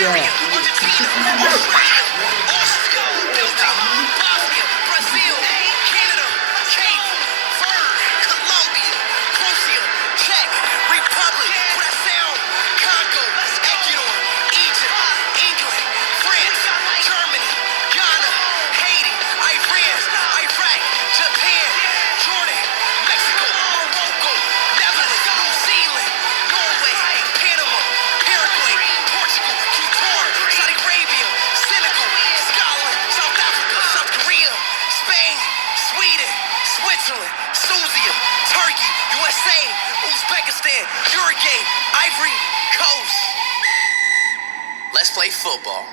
Croatia, Turkey, USA, Uzbekistan, Uruguay, Ivory Coast. Let's play football.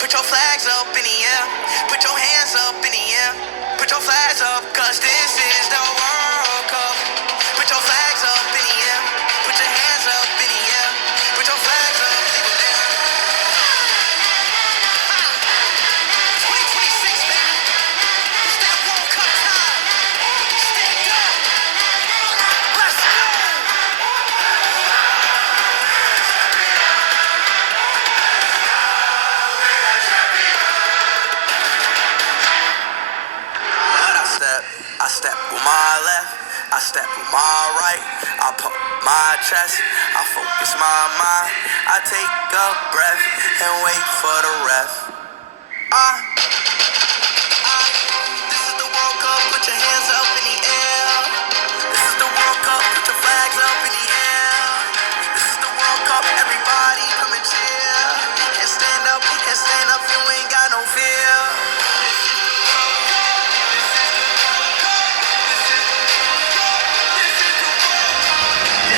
Put your flags up in the air. Put your hands up in the air. Put your flags up, cause this is the World Cup. Put your flags up in the air. Put your hands up in the air. Put your flags up, leave them there. 2026, baby. It's that World Cup time. Stand up. Let's go. I step with my left, I step with my right, I pump my chest, I focus my mind, I take a breath and wait for the ref. This is the World Cup, put your hands up in the air. This is the World Cup, put your flags up in the air. This is the World Cup, everybody come and cheer. And stand up, you ain't got no fear.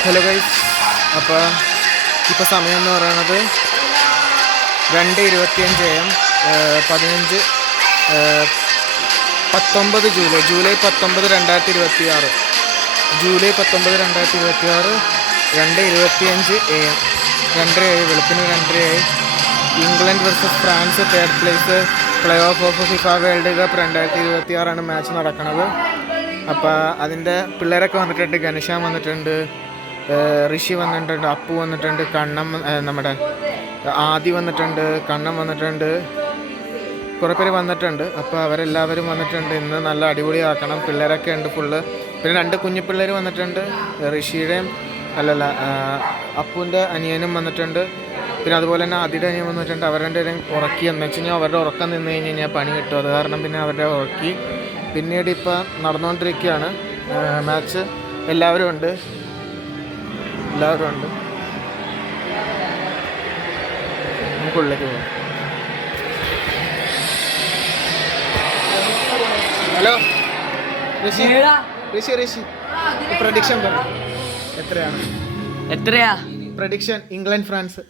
Hello guys. അപ്പോൾ ഇപ്പോൾ സമയം എന്ന് പറയുന്നത് 2:25 AM 19 July 19 2026 July 19 2026 2:25 AM 2:30 വെളുപ്പിന് 2:30 England versus France third place play off FIFA world cup 2026 match നടക്കുന്നത്. അപ്പോൾ അതിൻ്റെ പിള്ളേരൊക്കെ വന്നിട്ടുണ്ട്. ഗണേശാൻ വന്നിട്ടുണ്ട്, ഋഷി വന്നിട്ടുണ്ട്, അപ്പു വന്നിട്ടുണ്ട്, കണ്ണം നമ്മുടെ ആദി വന്നിട്ടുണ്ട്, കണ്ണം വന്നിട്ടുണ്ട്, കുറേ പേര് വന്നിട്ടുണ്ട്. അപ്പോൾ അവരെല്ലാവരും വന്നിട്ടുണ്ട്. ഇന്ന് നല്ല അടിപൊളിയാക്കണം. പിള്ളേരൊക്കെ ഉണ്ട് ഫുള്ള്. പിന്നെ 2 കുഞ്ഞു പിള്ളേർ വന്നിട്ടുണ്ട്. ഋഷിയുടെയും അപ്പുവിൻ്റെ അനിയനും വന്നിട്ടുണ്ട്. പിന്നെ അതുപോലെ തന്നെ ആദിയുടെ അനിയൻ വന്നിട്ടുണ്ട്. അവർ രണ്ടുപേരും ഉറക്കി. എന്ന് വെച്ച് കഴിഞ്ഞാൽ അവരുടെ ഉറക്കം നിന്ന് കഴിഞ്ഞ് കഴിഞ്ഞാൽ പണി കിട്ടും. അത് കാരണം പിന്നെ അവരുടെ ഉറക്കി. പിന്നീട് ഇപ്പോൾ നടന്നുകൊണ്ടിരിക്കുകയാണ് മാച്ച്. എല്ലാവരും ഉണ്ട്. നമുക്കുള്ളിലേക്ക് പോകാം. ഹലോ ഋഷി. പ്രഡിക്ഷൻ പറ എത്രയാണ്? എത്രയാ പ്രഡിക്ഷൻ ഇംഗ്ലണ്ട് ഫ്രാൻസ്.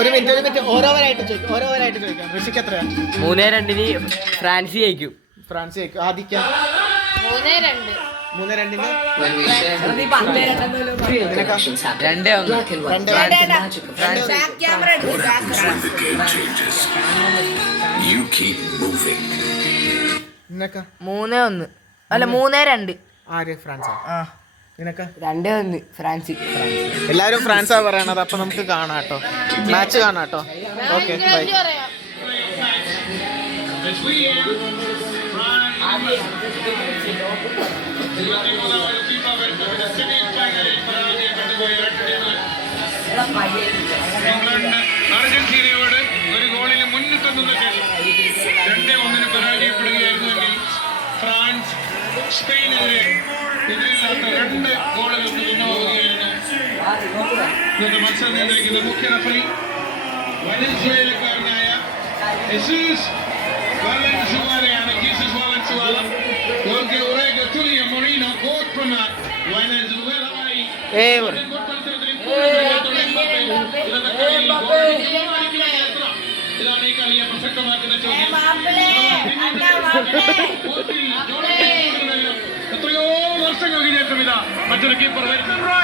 ഒരു മിനിറ്റ് ഓരോവരായിട്ട് ചോദിക്കാം. ഋഷിക്ക് എത്രയാ? 3-2 ഫ്രാൻസ് ജയിക്കും. ഫ്രാൻസ് ജയിക്കും. ആദിക്കാം 3-2. 3-2 നിനക്ക 3-1 അല്ല 3-2. ആര്? ഫ്രാൻസാ? നിനക്ക 2-1 ഫ്രാൻസ്. എല്ലാവരും ഫ്രാൻസാ പറയണത്. അപ്പൊ നമുക്ക് കാണാം കേട്ടോ, മാച്ച് കാണാം കേട്ടോ. Okay bye. അർജന്റീനയോട് ഒരു ഗോളിന് മുന്നിട്ട് നിന്ന ശേഷം 2-1 പരാജയപ്പെടുകയായിരുന്നുവെങ്കിൽ ഫ്രാൻസ് സ്പെയിനെതിരെ എതിരില്ലാത്ത 2 ഗോളുകൾക്ക് മുന്നോട്ടുകയായിരുന്നു. ഇന്നത്തെ മത്സരം നിയന്ത്രിക്കുന്ന മുഖ്യ റഫറി വെനസ്വേലക്കാരനായ യെസൂസ് വാലൻസുവാലയാണ്. Jesus Valenzuela porque Orega Tulio Moreno contra Venezuela. ഇതാണ് ഈ കളിയെ പ്രസക്തമാക്കുന്ന ചോദ്യം. എത്രയോ വർഷങ്ങൾക്ക് ശേഷം ഇതാ മറ്റൊരു കീപ്പർ ഒരു 10-15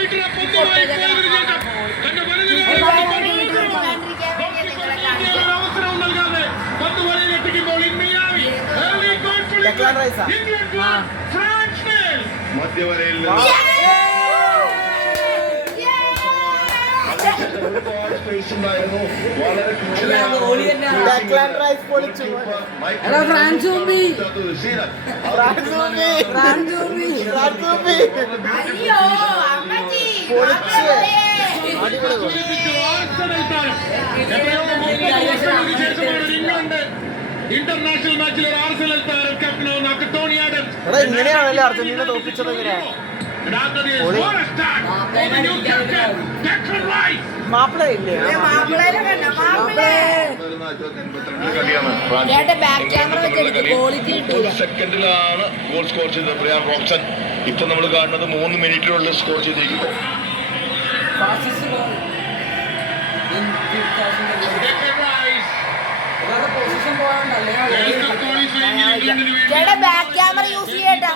മീറ്റർ തന്റെ അവസരവും നൽകാതെ പന്ത് വലയിലെത്തിക്കുമ്പോൾ മധ്യവരയിൽ സ്പേസ് ഉണ്ടായിരുന്നു. വളരെ ഇംഗ്ലണ്ട് ഇന്റർനാഷണൽ മാച്ചിൽ ഒരു ആർസനൽ താരം ക്യാപ്റ്റനാവുന്ന ടോണി ആഡംസ്. ഇങ്ങനെയാണല്ലേ അർജന്റീന തോൽപ്പിച്ചത്? സെക്കൻഡിലാണ് ഗോൾ സ്കോർ ചെയ്തത് ബ്രയാൻ റോബ്സൺ. ഇപ്പൊ നമ്മൾ കാണുന്നത് 3 മിനിറ്റിനുള്ള സ്കോർ ചെയ്തിരിക്കുന്നു. ബാക്ക് ക്യാമറ യൂസ് ചെയ്യട്ടാ.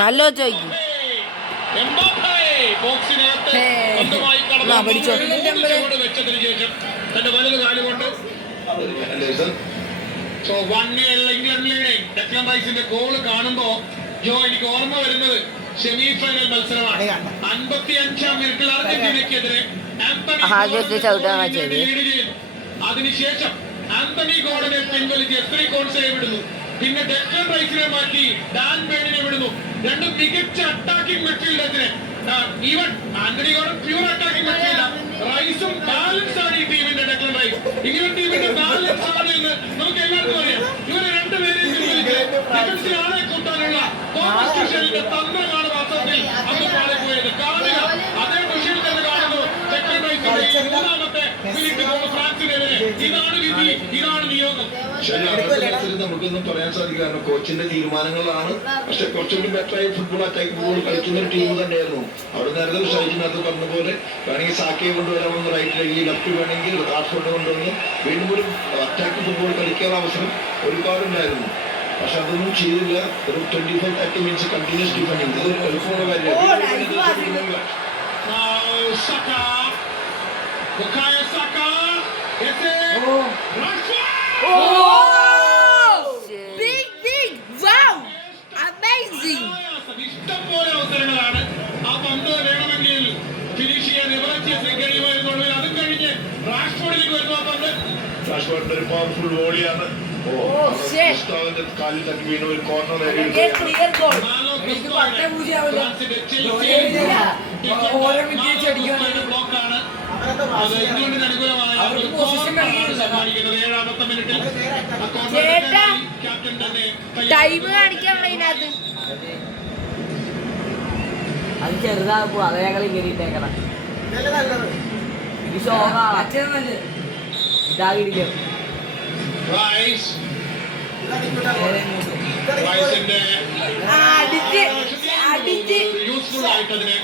നല്ല ചോദിക്കും. തന്റെ വലത് കാലുകൊണ്ട് ഡെക്ലൻ റൈസിന്റെ ഗോൾ കാണുമ്പോ എനിക്ക് ഓർമ്മ വരുന്നത് സെമി ഫൈനൽ മത്സരമാണ്. 55-ാം മിനിറ്റിൽ അർജന്റീനയ്ക്കെതിരെ അതിനുശേഷം ആന്റണി ഗോർഡനെ പിൻവലിച്ച് എത്രി കോൺസയെ വിടുന്നു. പിന്നെ ഡെക്ലൻ റൈസിനെ മാറ്റി ഡാൻ ബേണിനെ വിടുന്നു. രണ്ടും മികച്ച അറ്റാക്കിംഗ് മിഡ്ഫീൽഡേഴ്സിനെ. Even Anthony Gordon pure attacking midfielder. റൈസും ബാലൻസ് ആണ് ഈ ടീമിന്റെ ഡെക്ലൻ റൈസ്. ഇംഗ്ലണ്ട് ടീമിന്റെ ബാലൻസ് ആണ് എന്ന് നമുക്ക് എല്ലാവർക്കും അറിയാം. ഇവരെ രണ്ടുപേരെയും പിൻവലിച്ച് ഡിഫൻസിൽ ആളെ കൂട്ടാനുള്ള തോമസ് തുഷേലിന്റെ തന്ത്രമാണ് വാസ്തവത്തിൽ അന്ന് പാളിപ്പോയത്. കാണുക അതേ തുഷേൽ തന്നെ കാണുന്നു. ഡെക്ലൻ റൈസിന്റെ മൂന്നാമത്തെ മിനിറ്റ് ഗോൾ ഫ്രാൻസിനെതിരെ. ഇതാണ് വിധി, ഇതാണ് നിയോഗം. നമുക്കൊന്നും പറയാൻ സാധിക്കാറുണ്ട്. കോച്ചിന്റെ തീരുമാനങ്ങളാണ്. പക്ഷെ കുറച്ചുകൂടി ബെറ്ററായി ഫുട്ബോൾ അറ്റാക്ക് ഫുട്ബോൾ കളിക്കുന്ന ഒരു ടീം തന്നെയായിരുന്നു. അവിടെ നേരത്തെ ഷൈജിനകത്ത് പറഞ്ഞ പോലെ വേണമെങ്കിൽ സാക്കയെ കൊണ്ടുവരാമെന്ന് റൈറ്റിലേക്ക്, ലെഫ്റ്റ് വേണമെങ്കിൽ റാഷ്ഫോർഡ് കൊണ്ടുവന്ന് വീണ്ടും ഒരു അറ്റാക്ക് ഫുട്ബോൾ കളിക്കാനുള്ള അവസരം ഒരുപാടുണ്ടായിരുന്നു. പക്ഷെ അതൊന്നും ചെയ്തില്ല. ഒരു 25-30 മിനിറ്റ്സ് കണ്ടിന്യൂസ് ഡിഫൻഡിങ് ഇത് എളുപ്പമുള്ള കാര്യമാണ്. ഇഷ്ടംപോലെ അവസരങ്ങളാണ്. ആ പന്ത് വേണമെങ്കിൽ ഫിനിഷ് ചെയ്യാൻ കഴിയുമായിരുന്നുള്ളൂ. അതും കഴിഞ്ഞ് റാഷ്ഫോർഡിലേക്ക് വരുന്നു. ആ പന്ത് റാഷ്ഫോർഡിന്റെ ഒരു പവർഫുൾ വോളിയാണ്. കാലിൽ തട്ടി വീണു. ഒരു കോർണർ ബ്ലോക്കാണ്. അത് ഇംഗ്ലണ്ടിന് അനുകൂലമായ സമ്മാനിക്കുന്നത്. 7-ാമത്തെ മിനിറ്റിൽ ക്യാപ്റ്റൻ തന്നെ ടൈം കാണിക്കാൻ അതിനകത്ത് അത് ചെറുതാകുമ്പോ അത് ഞങ്ങൾ ഇങ്ങനെ ഇട്ടേക്കണം. ഇതാകിരിക്കും റൈസ് റൈസിന്റെ യൂസ്ഫുൾ ആയിട്ട് അതിനെ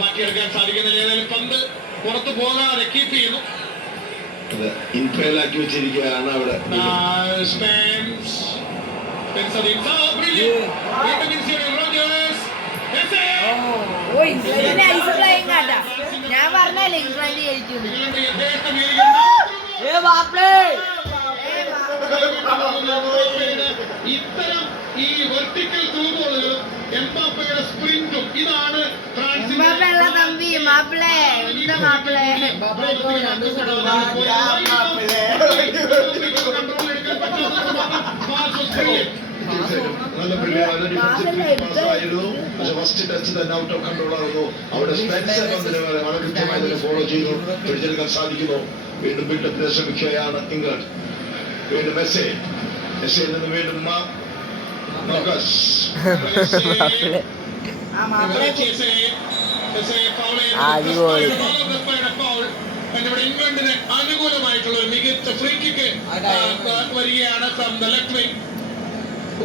മാറ്റിയെടുക്കാൻ സാധിക്കുന്നില്ല. ഏതായാലും പന്ത് പുറത്ത് പോകാതെ കീപ്പ് ചെയ്യുന്നു. ഇൻഫൈലാക്കി വെച്ചിരിക്കുകയാണ് അവിടെ. ഓ ഇംഗ്ലണ്ടിന്റെ ഐസ് പ്ലേയിങ് കാട്ടാ. ഞാൻ പറഞ്ഞല്ലേ ഇംഗ്ലണ്ട് ജയിക്കുന്നു. ഇത്തരം ഈ വെർട്ടിക്കൽ ത്രൂ ബോളുകളും എംബാപ്പയുടെ സ്പ്രിന്റും ഇതാണ് മാപ്പിള തമ്പി മാപ്പിളേ എന്താ മാപ്പിളേ നല്ല ആയിരുന്നു. പക്ഷെ ഫസ്റ്റ് ടച്ച് തന്നെ ഔട്ട് ഓഫ് കൺട്രോൾ ആയിരുന്നു. അവിടെ സ്പെൻസർ വളരെ കൃത്യമായി തന്നെ ഫോളോ ചെയ്തു പിടിച്ചെടുക്കാൻ സാധിക്കുന്നു. വീണ്ടും ബിൽഡപ്പിനെ ശ്രമിക്കുകയാണ് ഇംഗ്ലണ്ട്. വീണ്ടും മെസ്സിയിൽ നിന്ന് വീണ്ടും ഇംഗ്ലണ്ടിന് അനുകൂലമായിട്ടുള്ള ഒരു മികച്ച ഫ്രീ കിക്ക് വരികയാണ് ഫ്രം ദ ലെഫ്റ്റ് വിംഗ്.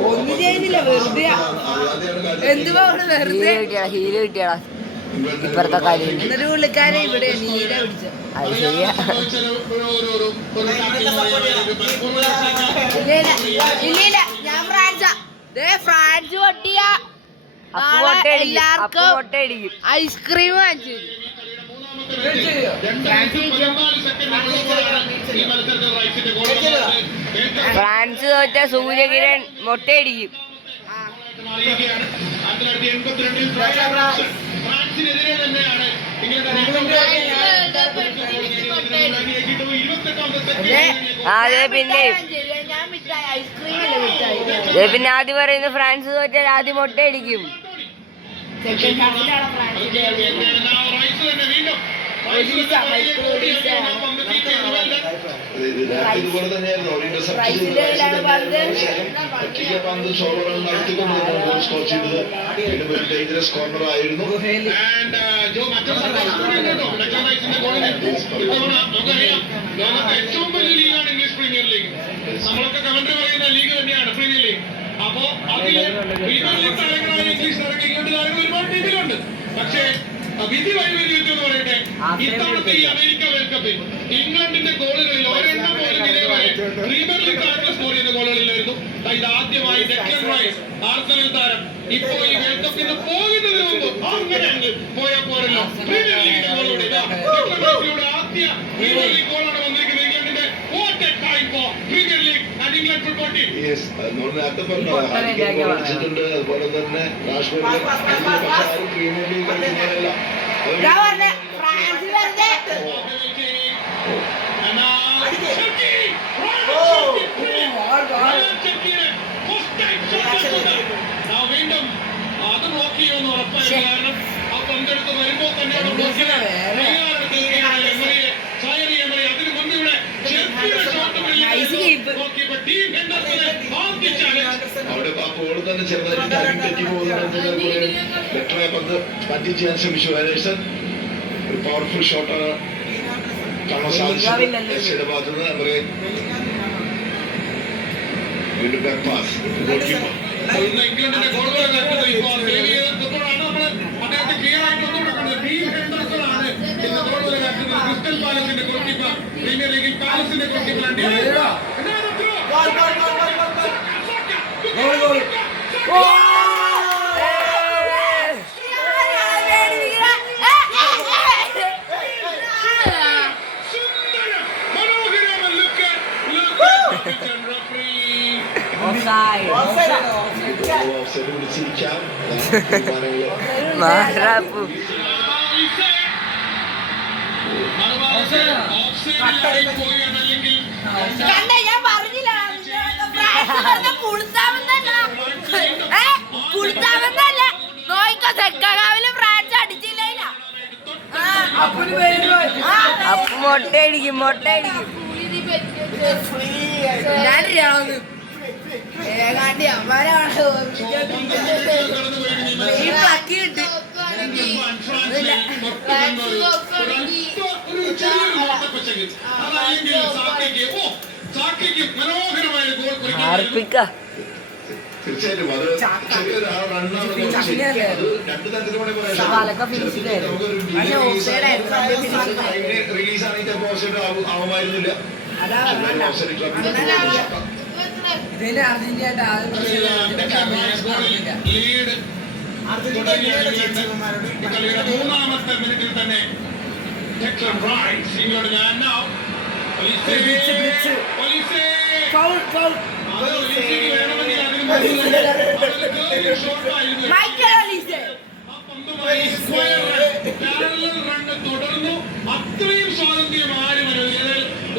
ഒന്നും ചെയ്യുന്നില്ല വെറുതെ എന്തുവാ വെറുതെ ഹീല് കിട്ടിയാടാ ഇപ്പഴത്തെ കാര്യം. എന്നിട്ട് പുള്ളിക്കാരെ ഇവിടെ നീല പിടിച്ച അത് ശരിയാ. ഇല്ല ഞാൻ ഫ്രാൻസാ. ഫ്രാൻസ് പൊട്ടിയ എല്ലാവർക്കും ഐസ്ക്രീം വാങ്ങിച്ചു ഫ്രാൻസ് തോറ്റ സൂര്യകിരൺ മൊട്ടയടിക്കും. ഫ്രാൻസിനെതിരെ തന്നെയാണ് അതെ പിന്നെ ഞാൻ മിഠായി ഐസ്ക്രീം അല്ലേ മിഠായി പിന്നെ ആദ്യം പറയുന്നത് ഫ്രാൻസ് തോറ്റാൽ ആദ്യം മൊട്ടയടിക്കും. സെക്കൻഡ് ഹാഫിലാണ് ഇതുപോലെ തന്നെയായിരുന്നു പന്ത് സോളോറൺ നടത്തിക്കൊണ്ട് സ്കോർ ചെയ്തത്. വീണ്ടും ഒരു ഡേഞ്ചറസ് കോർണർ ആയിരുന്നു. ഏറ്റവും വലിയ ലീഗാണ് ഇംഗ്ലീഷ് പ്രീമിയർ ലീഗ്. നമ്മളൊക്കെ കമന്ററി പറയുന്ന ലീഗ് തന്നെയാണ് പ്രീമിയർ ലീഗ്. അപ്പോ അതിലെ പ്രീമിയർ ലീഗ് താരങ്ങളായ ഇംഗ്ലീഷ് താരങ്ങൾ ഇംഗ്ലണ്ട് താരങ്ങൾ ഒരുപാട് ടീമിലുണ്ട്. പക്ഷേ വിധി വൈവിധ്യം എന്ന് പറയട്ടെ, ഇത്തവണത്തെ ഈ അമേരിക്ക വേൾഡ് കപ്പിൽ ഇംഗ്ലണ്ടിന്റെ ഗോളുകളിൽ ഒരെണ്ണം പോലും ഇതേവരെ പ്രീമിയർ ലീഗ് താരങ്ങൾ സ്കോർ ചെയ്ത ഗോളുകളിലായിരുന്നു. ഇത് ആദ്യമായി ഡെക്ലൻ റൈസ് ആർസണൽ താരം ഇപ്പോ ഈ വേൾഡ് കപ്പിൽ പോകുന്നതിന് മുമ്പ് അങ്ങനെ പോയാൽ പോരല്ലോ പ്രീമിയർ ലീഗിന്റെ ഗോളോടെ ഡെക്ലൻ റൈസിലൂടെ ആദ്യ പ്രീമിയർ ലീഗ് ഗോളാണ് വന്നിരിക്കുന്നത് ഇംഗ്ലണ്ടിന്റെ. What A time for premier league and England football team. നേരത്തെ പറഞ്ഞിട്ടുണ്ട്. അതുപോലെ തന്നെ ആരും പ്രീമിയർ ലീഗ് കളിക്കുന്നവരല്ല. ഞാൻ പറഞ്ഞ ഫ്രാൻസ് വെറുതെ വീണ്ടും അത് ബ്ലോക്ക് ചെയ്യുമെന്ന് ഉറപ്പായിരുന്നു. കാരണം ആ പന്തെടുത്ത് വരുമ്പോൾ തന്നെയാണ് ബ്ലോക്ക് അതിന് മുമ്പ് ഇവിടെ അവിടെ ആ ബോൾ തന്നെ ചെറുതായിട്ട് തെറ്റി പോകുന്നത് ബെറ്ററായ പന്ത് ബാറ്റിംഗ് ചെയ്യാൻ ശ്രമിച്ചു. വാലേഴ്സൺ ഒരു പവർഫുൾ ഷോട്ടാണ് കാണാൻ സാധിച്ചത് മെസ്സിയുടെ ഭാഗത്ത് നിന്ന്. വീണ്ടും ബാക്ക് പാസ് ഗോൾ കീപ്പർ ഇംഗ്ലണ്ടിന്റെ ഗോൾ ാണ് നമ്മൾ അദ്ദേഹത്തെ ക്ലിയർ ആയിട്ട് ഒന്നുകൂടെ കണ്ടത്. ടീം ഹെൻഡർസൺ ആണ് ഇന്ന് ഗോൾ വരകാക്കുന്നത്. ക്രിസ്റ്റൽ പാലസിന്റെ ഗോൾ കീപ്പർ പ്രീമിയർ ലീഗിൽ പാലസിന്റെ ഗോൾ കീപ്പർ വിളിച്ചിരിക്കാം. കണ്ട ഞാൻ പറഞ്ഞില്ല പുളുത്താമെന്നല്ല നോയിക്കോ സെക്കാവില് ഫ്രാൻസ് അടിച്ചില്ല. അപ്പൊ മൊട്ടയടിക്കും. ഏകാണ്ടി അമ്മാരാണ് ഈ പ്ലക്കിട്ട് ചെയ്ത്. അതല്ലെങ്കിൽ സാക്കയ്ക്ക് മനോഹരമായ ഗോൾ കുറിക്കാൻ ആർപ്പിക്ക തീർച്ചയായിട്ടും അത് ചെറിയൊരു ആ റണ്ണാണ് അത് രണ്ട് തരത്തിൽ വേണമെങ്കിൽ പറയാം. നമുക്കൊരു റിലീസാണെങ്കിൽ ചിലപ്പോൾ ഓഫ്സൈഡ് ആവുമായിരുന്നില്ല. എന്നാലും ഓഫ്സൈഡ് ക്ലബിൽ ഇതിന് അർജന്റീന ലീഡ് തുടങ്ങിയ കളിയുടെ മൂന്നാമത്തെ മിനിറ്റിൽ തന്നെ Declan Rice ഇങ്ങോട്ട് ഞാൻ വേണമെങ്കിൽ അതിന് മൈക്കൽ ഒലീസെ റണ്ണ് തുടർന്നു. അത്രയും സ്വാതന്ത്ര്യം ആരും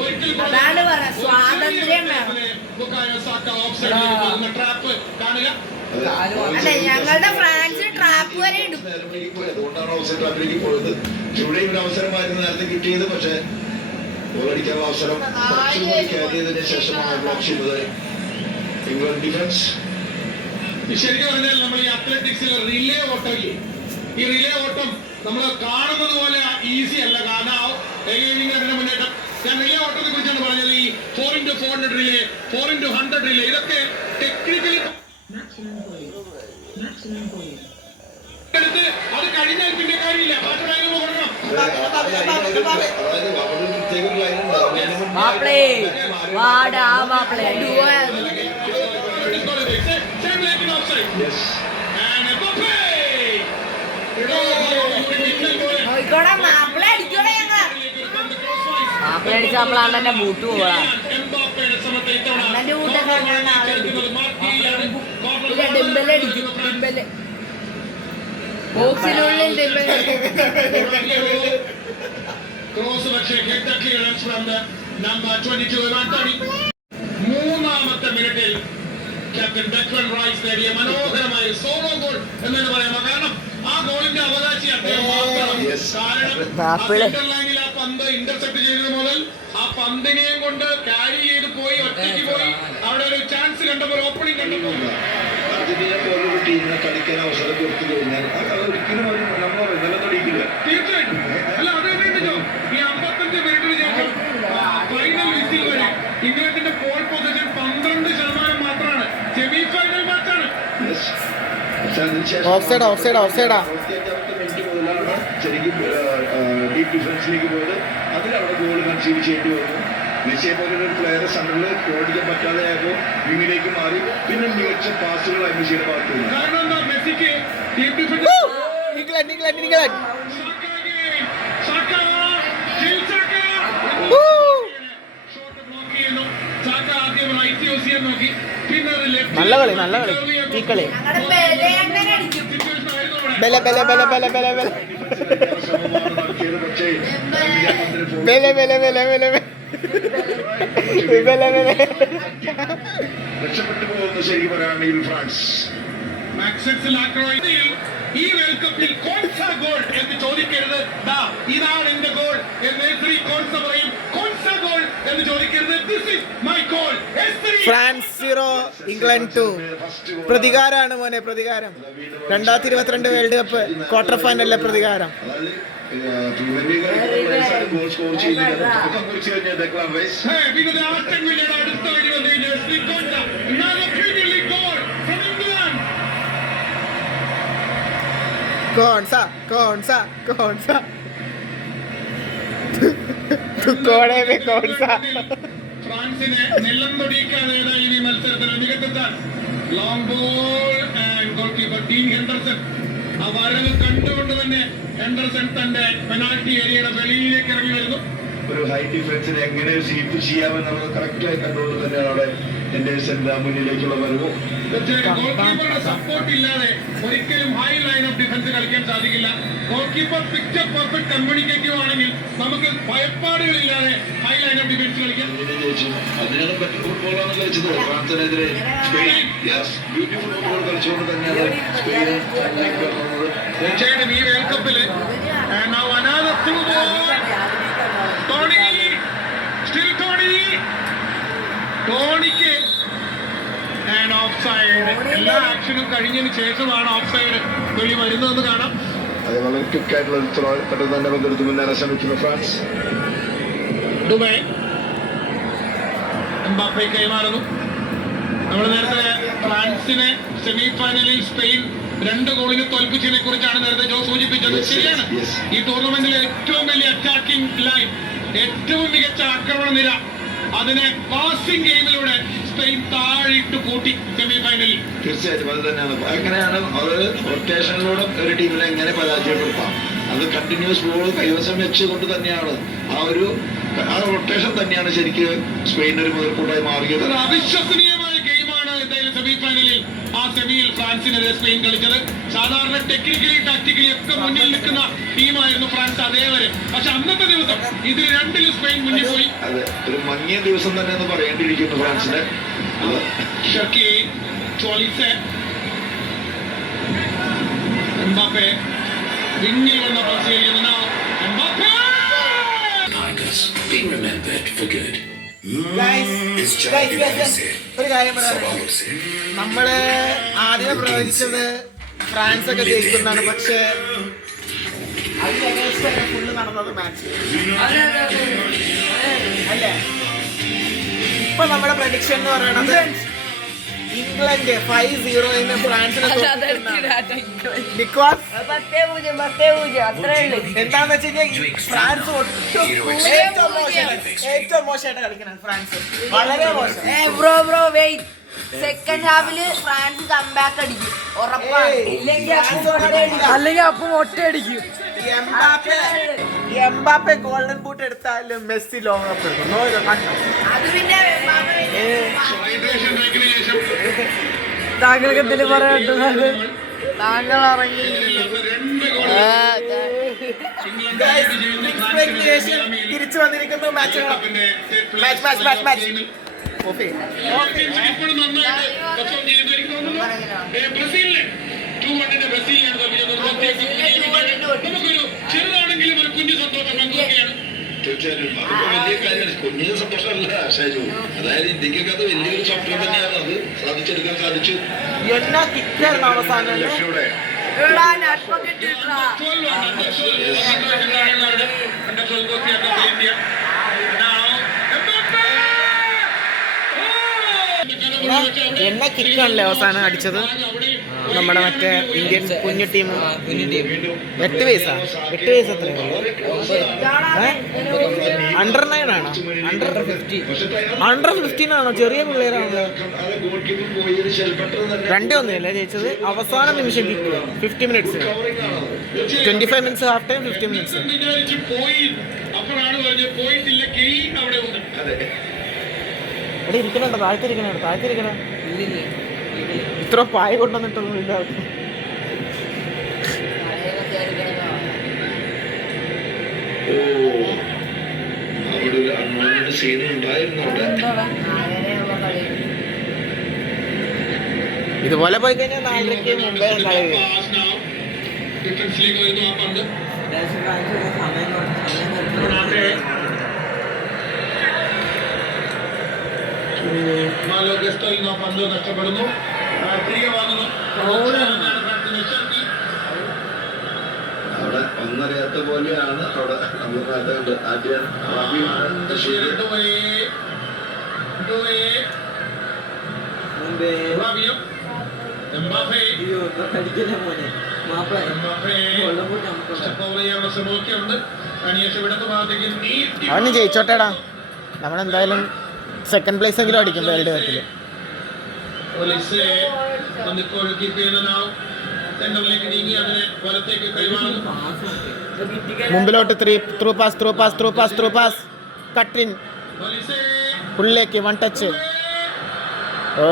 ഒരിക്കലും അതാണ് പറഞ്ഞത്, സ്വാതന്ത്ര്യം വേണം. ട്രാപ്പ് കാണുക. അതെ, ഞങ്ങളുടെ ഫ്രാൻസ് ട്രാപ്പ് വരെ ഇടും. അതുകൊണ്ടാണ് ഓഫ്സൈഡ് ട്രാപ്പിലേക്ക് പോയത്. ഇവിടെയും ഒരു അവസരമായിരുന്നു നേരത്തെ കിട്ടിയത്. പക്ഷേ ഗോളടിക്കാനുള്ള അവസരം കുറച്ചുകൂടി ക്യാരി ചെയ്തതിന് ശേഷമാണ് ബ്ലോക്ക് ചെയ്യുന്നത് ഇംഗ്ലണ്ട് ഡിഫൻസ്. ശരിക്കും പറഞ്ഞാൽ നമ്മൾ ഈ അത്ലറ്റിക്സിൽ റിലേ ഓട്ടം ഇല്ലേ, ഈ റിലേ ഓട്ടം നമ്മൾ കാണുന്നത് പോലെ ഈസി അല്ല. കാരണം അതിന്റെ മുന്നേറ്റം ഞാൻ റിലേ ഓട്ടത്തെ കുറിച്ചാണ് പറഞ്ഞത്. ഈ 4x400 റിലേ, 4x100 റിലേ, ഇതൊക്കെ ടെക്നിക്കലി എടുത്ത് അത് കഴിഞ്ഞാൽ പിന്നെ കാര്യമില്ല. മറ്റൊരു അതിന് കൊടുക്കണം. അതായത് അവിടെ പ്രത്യേക ഒരു ലൈനുണ്ട്. മാപ്പിളേ വാടാ മാപ്പിളേ നോയിക്കോടെ മാപ്പിള അടിക്കോടെ ഞങ്ങൾ. മാപ്പിള അടിച്ച നമ്മളാണ് തന്നെ ബൂട്ട് പോവാ. അണ്ണന്റെ കൂട്ടൊക്കെ ഇല്ല, ഡിംബല് അടിക്കും. ഡിംബല് ബോക്സിനുള്ളിൽ ഡിംബല് ക്രോസ് പക്ഷേ head clearance from the number 22 Antony. മൂന്നാമത്തെ മിനിറ്റിൽ ക്യാപ്റ്റൻ ഡെക്ലൻ റൈസ് നേടിയ മനോഹരമായ സോളോ ഗോൾ എന്ന് പറയാം. കാരണം ആ ഗോളിന്റെ അവകാശി അദ്ദേഹം മാത്രമാണ്. കാരണം സെന്റർ ലൈനിൽ ആ പന്ത് ഇന്റർസെപ്റ്റ് ചെയ്തത് മുതൽ ആ പന്തിനെയും കൊണ്ട് ക്യാരി ചെയ്ത് പോയി ഒറ്റയ്ക്ക് പോയി അവിടെ ഒരു ചാൻസ് കണ്ടപ്പോൾ, ഓപ്പണിംഗ് കണ്ടപ്പോൾ അർജന്റീന പോലൊരു ടീമിനെ കളിക്കാൻ അവസരം കൊടുത്തു കഴിഞ്ഞാൽ അത് ഒരിക്കലും നമ്മൾ നിലനിൽക്കില്ല. തീർച്ചയായിട്ടും. അല്ല അത് തന്നെയുണ്ടല്ലോ ഈ 55 മിനിറ്റിന് ശേഷം ഫൈനൽ വിസിൽ വരെ ഇംഗ്ലണ്ടിന്റെ പോൾ പൊസിഷൻ 12% മാത്രമാണ്. സെമി ഫൈനൽ മാച്ചാണ്. ഓഫ്സൈഡ് ഓഫ്സൈഡ് ഓഫ്സൈഡാ. ശരിക്കും ഡീപ് ഡിഫൻസിലേക്ക് പോയത്. അതിലവിടെ ഗോൾ കൺസീവ് ചെയ്യേണ്ടി വന്നു. മെസ്സിയെ പോലൊരു പ്ലെയർ സെന്ററിൽ ഓടിക്കാൻ പറ്റാതെ ആയപ്പോൾ വിങ്ങിലേക്ക് മാറി. പിന്നെ മികച്ച പാസുകളായി മെസ്സിയുടെ ഭാഗത്ത് നിന്ന്. കാരണം എന്താ, മെസ്സിക്ക് team defence England England England നല്ല കളി നല്ല കളി ഈ കളി ഞങ്ങളുടെ ബെലയണ്ണൻ അടിക്കും. ബല ബല ബല ബല ബല ബല ശ്രമമാണ് നടത്തിയത്. പക്ഷേ ബല ബല ബല ബല ബല ബല രക്ഷപ്പെട്ടു പോകുന്നു ശരിക്കും പറയുകയാണെങ്കിൽ ഫ്രാൻസ്. ഈ വേൾഡ് കപ്പിൽ കോൺസ ഗോൾ എന്ന് ചോദിക്കരുത്. ഇതാണ് എന്റെ ഗോൾ എന്ന് കോൺസ പറയും. കോൺസ ഗോൾ എന്ന് ചോദിക്കരുത്. This is my goal. France 0 England 2. പ്രതികാരമാണ് മോനെ, പ്രതികാരം. 2022 വേൾഡ് കപ്പ് ക്വാർട്ടർ ഫൈനലിലെ പ്രതികാരം. ഗോൾ സ്കോർ ചെയ്യുന്നില്ല. Declan Rice. പിന്നെ ആസ്റ്റൺ വില്ലയുടെ അടുത്ത വഴി വന്നു കഴിഞ്ഞാൽ Konsa Premier League goal from England. Konsa Konsa Konsa കോണേ കോൺസ. ഫ്രാൻസിനെ നിലം തൊടിയിക്കാതെ ഈ മത്സരത്തിൽ മികച്ചെത്താൻ long ball and goalkeeper Dean Henderson. ആ വരവ് കണ്ടുകൊണ്ട് തന്നെ ഹെൻഡർസൺ തന്റെ പെനാൽറ്റി ഏരിയയുടെ വെളിയിലേക്ക് ഇറങ്ങി വരുന്നു. ഒരു ഹൈ ഡിഫൻസിനെ എങ്ങനെ സ്വീപ്പ് ചെയ്യാമെന്നുള്ളത് കറക്റ്റായി കണ്ടുകൊണ്ട് തന്നെയാണ് അവിടെ ഹെൻഡേഴ്സൺ മുന്നിലേക്കുള്ള വരവ്. ഗോൾ കീപ്പറുടെ സപ്പോർട്ട് ഇല്ലാതെ ഒരിക്കലും ഹൈ ലൈൻ ഓഫ് ഡിഫൻസ് കളിക്കാൻ സാധിക്കില്ല. Goal keeper picture perfect communicative ആണെങ്കിൽ നമുക്ക് ഭയപ്പാടുകളില്ലാതെ ഹൈ ലൈൻ ഓഫ് ഡിഫൻസ് കളിക്കാം. അതിനാണ് ബെറ്റർ ഫുട്ബോളാണ് കളിച്ചത് ഫ്രാൻസിനെതിരെ സ്പെയിൻ. ബ്യൂട്ടിഫുൾ ഫുട്ബോൾ കളിച്ചുകൊണ്ട് തന്നെയാണ് സ്പെയിൻ വന്നത്. തീർച്ചയായിട്ടും ഈ വേൾഡ് കപ്പില് ടോണിക്ക് ഓഫ് സൈഡ്. എല്ലാ ആക്ഷനും കഴിഞ്ഞതിന് ശേഷമാണ് ഓഫ് സൈഡ് വെളി വരുന്നതെന്ന് കാണാം. അത് വളരെ ക്വിക്കായിട്ടുള്ള പെട്ടെന്ന് തന്നെ പങ്കെടുത്ത് മുന്നേറാൻ ശ്രമിക്കുന്നു ഫ്രാൻസ്. ഡുബൈ എംബാപ്പെ കൈമാറുന്നു. നമ്മൾ നേരത്തെ ഫ്രാൻസിനെ സെമി ഫൈനലിൽ സ്പെയിൻ 2 ഗോളിന് തോൽപ്പിച്ചതിനെ കുറിച്ചാണ് നേരത്തെ ജോ സൂചിപ്പിച്ചത്. ശരിയാണ്, ഈ ടൂർണമെന്റിലെ ഏറ്റവും വലിയ അറ്റാക്കിംഗ് ലൈൻ, ഏറ്റവും മികച്ച ആക്രമണ നിര, അതിനെ പാസിംഗ് ഗെയിമിലൂടെ സ്പെയിൻ താഴിട്ട് കൂട്ടി സെമി ഫൈനലിൽ. തീർച്ചയായിട്ടും അത് തന്നെയാണ്. അങ്ങനെയാണ് അത് റൊട്ടേഷനിലൂടെ ഒരു ടീമിനെ എങ്ങനെ പരാജയപ്പെടുത്താം, അത് കണ്ടിന്യൂസ് ബോൾ കൈവശം വെച്ചുകൊണ്ട് തന്നെയാണ് ആ റൊട്ടേഷൻ തന്നെയാണ് ശരിക്കും സ്പെയിൻ ഒരു മുതൽക്കൂട്ടായി മാറിയത്. ഒരു അവിശ്വസനീയമായ ഗെയിമാണ് എന്തായാലും സെമി ഫൈനലിൽ ആ സെമിയിൽ ഫ്രാൻസിനെതിരെ സ്പെയിൻ കളിച്ചത്. സാധാരണ ടെക്നിക്കലി ടാക്ടിക്കലി ഒക്കെ മുന്നിൽ നിൽക്കുന്ന ടീമായിരുന്നു ഫ്രാൻസ് അതേവരെ. പക്ഷെ അന്നത്തെ ദിവസം ഇതിൽ 2 സ്പെയിൻ മുന്നിൽ പോയി. അതെ, ഒരു മങ്ങിയ ദിവസം തന്നെ എന്ന് പറയേണ്ടിയിരിക്കുന്നു ഫ്രാൻസിന്. ഷർക്കി, ചോളിസെ, എംബാപ്പെ പിന്നിൽ വന്ന പരിശീലിക്കുന്ന Mbappe. Tigers being remembered for good. Guys, It's guys, Javi guys, guys. Alonso. ഒരു കാര്യം പറയാനുണ്ട്. Alonso. നമ്മള് ആദ്യം പ്രവചിച്ചത് ഫ്രാൻസ് ഒക്കെ ജയിക്കുന്നതാണ്, പക്ഷേ അതിന് ഫുള്ള് നടന്നത് മാച്ച് അല്ലേ? ഇപ്പൊ നമ്മുടെ പ്രഡിക്ഷൻ എന്ന് പറയുന്നത് ഇംഗ്ലണ്ട് 5-0 ഫ്രാൻസിനെ ബിക്കോസ് എന്താന്ന് വെച്ച് കഴിഞ്ഞാൽ ഫ്രാൻസ് ഏറ്റവും മോശമായിട്ട് കളിക്കണം. ഫ്രാൻസ് വളരെ മോശം. ബ്രോ വെയിറ്റ്, സെക്കൻഡ് ഹാഫില് ഫ്രാൻസ് കംബാക്ക് അടിക്കും ഉറപ്പാണ്. അല്ലെങ്കിൽ അപ്പം ഒറ്റയടിക്കും. എംബാപ്പെ ഗോൾഡൻ ബൂട്ട് എടുത്താലും മെസ്സി ലോക കപ്പ് എടുക്കും. അത് പിന്നെ ഹൈഡ്രേഷൻ ബ്രേക്കിന് ശേഷം താങ്കൾക്ക് എന്തെങ്കിലും പറയട്ടെ? താങ്കൾ ഇറങ്ങി 2 ഗോൾ തിരിച്ചു വന്നിരിക്കുന്നു. മാച്ച് ഇപ്പോഴും നന്നായിട്ട് പെർഫോം ചെയ്യുന്നു. എനിക്ക് തോന്നുന്നു ബ്രസീലിനെ 2-1 ബ്രസീലിനാണ് നമുക്കൊരു ചെറുതാണെങ്കിലും ഒരു കുഞ്ഞു സന്തോഷം പങ്കുവയ്ക്കുകയാണ്. തീർച്ചയായിട്ടും അതൊക്കെ വലിയ കാര്യമാണ്. കുഞ്ഞിന് സന്തോഷമല്ല ഷൈജു, അതായത് ഇന്ത്യക്കൊക്കെ അത് വലിയൊരു സ്വപ്നം തന്നെയാണ്. അത് സാധിച്ചെടുക്കാൻ സാധിച്ചു. എന്നാ കിക്കായിരുന്നു അവസാനം. ലക്ഷ്യയുടെ എന്നെ കിക്കാണല്ലേ അവസാനം അടിച്ചത് നമ്മുടെ മറ്റേ ഇന്ത്യൻ കുഞ്ഞു ടീം. 8 വയസ്സാ? 8 വയസ്സ് എത്രയാണ്? അണ്ടർ 9 ആണോ? അണ്ടർ 15 ആണോ? ചെറിയ പിള്ളേരാണോ? 2-1 ജയിച്ചത്. അവസാന നിമിഷം കിട്ടുക 50 minutes, 25 minutes half time, 50 minutes. അപ്പോഴാണ് പറഞ്ഞത് പോയിട്ടില്ല, ഗെയി അവിടെ ഉണ്ട്. ഇവിടെ ഇരിക്കണുണ്ടോ? താഴ്ത്തിരിക്കണ ഇത്ര പായ കൊണ്ടുവന്നിട്ടൊന്നുമില്ല. അവിടെ ഒരു അണ്ണോന്റെ സീൻ ഉണ്ടായിരുന്നു അവിടെ. ഇതുപോലെ പോയി കഴിഞ്ഞാൽ 4:30 മുമ്പേ കളി. ഡിഫൻസിലേക്ക് വരുന്നു ആ പന്ത്. മാലോ ഗസ്റ്റോയിൽ നിന്ന് ആ പന്ത് നഷ്ടപ്പെടുന്നു. തിരികെ വാങ്ങുന്നു. അവിടെ ഒന്നറിയാത്ത പോലെയാണ് അവിടെ നമ്മൾ നാട്ടുകൊണ്ട് ആദ്യം അവന് ജയിച്ചോട്ടേടാ. നമ്മളെന്തായാലും സെക്കൻഡ് പ്ലേസ് എങ്കിലും അടിക്കും വേൾഡ് കപ്പിൽ. മുമ്പിലോട്ട് ത്രൂ പാസ് കട്ടിൻ ഉള്ളിലേക്ക് 1 ടച്ച്. ഓ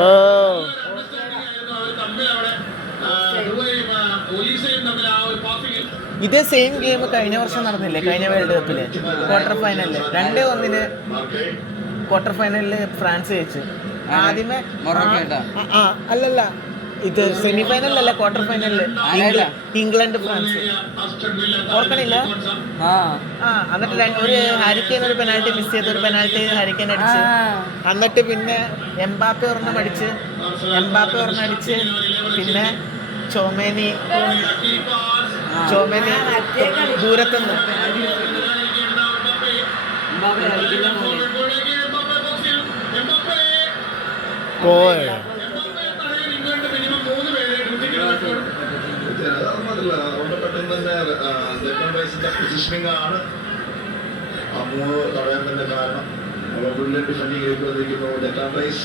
ഇതേ സെയിം ഗെയിം കഴിഞ്ഞ വർഷം നടന്നില്ലേ? കഴിഞ്ഞ വേൾഡ് കപ്പില് ക്വാർട്ടർ ഫൈനലില് 2-1 ക്വാർട്ടർ ഫൈനലില് ഫ്രാൻസ് ജയിച്ചു. ആദ്യമേ അല്ലല്ല, ഇത് സെമി ഫൈനലിലല്ല, ക്വാർട്ടർ ഫൈനലില് ഇംഗ്ലണ്ട് ഫ്രാൻസ്. ഓർക്കണില്ല? എന്നിട്ട് ഒരു ഹാരിക്കെയിൻ ഒരു പെനാൽറ്റി മിസ് ചെയ്ത്, ഒരു പെനാൽറ്റി ഹാരിക്കെയിൻ അടിച്ച്, എന്നിട്ട് പിന്നെ എംബാപ്പെ ഒരെണ്ണം അടിച്ച്, പിന്നെ ചോമേനി ദൂരത്തുനിന്ന് എംബാപ്പെ കളിക്കുന്ന പോലെ. പോയ ഇംഗ്ലണ്ട് മിനിമം 3 പേരെ അതുകൊണ്ട് പെട്ടെന്ന് തന്നെ ഡെക്കൺ റൈസിന്റെ പൊസിഷനിങ് ആണ് ആ 3 തടയാൻ തന്നെ കാരണം. ബ്രില്യന്റ് ഡിഫൻഡിംഗ് വന്നിരിക്കുന്നു ഡെക്കൺ റൈസ്.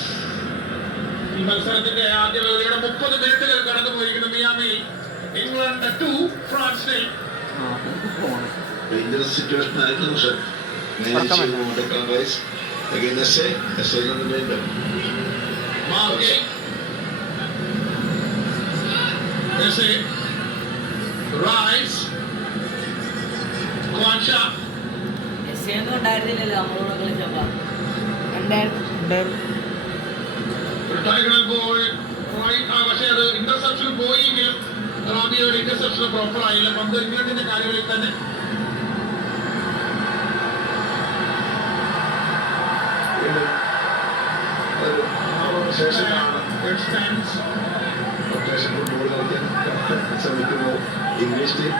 ഈ മത്സരത്തിന്റെ ആദ്യ വേളയുടെ 30 മിനിറ്റുകൾ കടന്നു പോയിരിക്കുന്നു Miami. England 2 France 0. Dangerous situation ആയിരുന്നു. പക്ഷെ മാനേജ് ചെയ്യുന്നു ഡെക്കൺ റൈസ്. Again, എസ്എ വീണ്ടും Marque. Ese. Rice. Kwancha. മെസ്സിയൊന്നും ഉണ്ടായിരുന്നില്ലല്ലോ നമ്മളോട് കളിച്ചപ്പോ. Diagonal ball. Right. പക്ഷേ അത് ഇന്റർസെപ്ഷൻ പോയെങ്കിലും റാബിയുടെ ഇന്റർസെപ്ഷൻ പ്രോപ്പർ ആയില്ല. പന്ത് ഇംഗ്ലണ്ടിന്റെ കാര്യങ്ങളിൽ തന്നെ. ശേഷമാണ് It stands. റൊട്ടേഷൻ ഫുട്ബോൾ കളിക്കാൻ ശ്രമിക്കുന്നു ഇംഗ്ലീഷ് ടീം.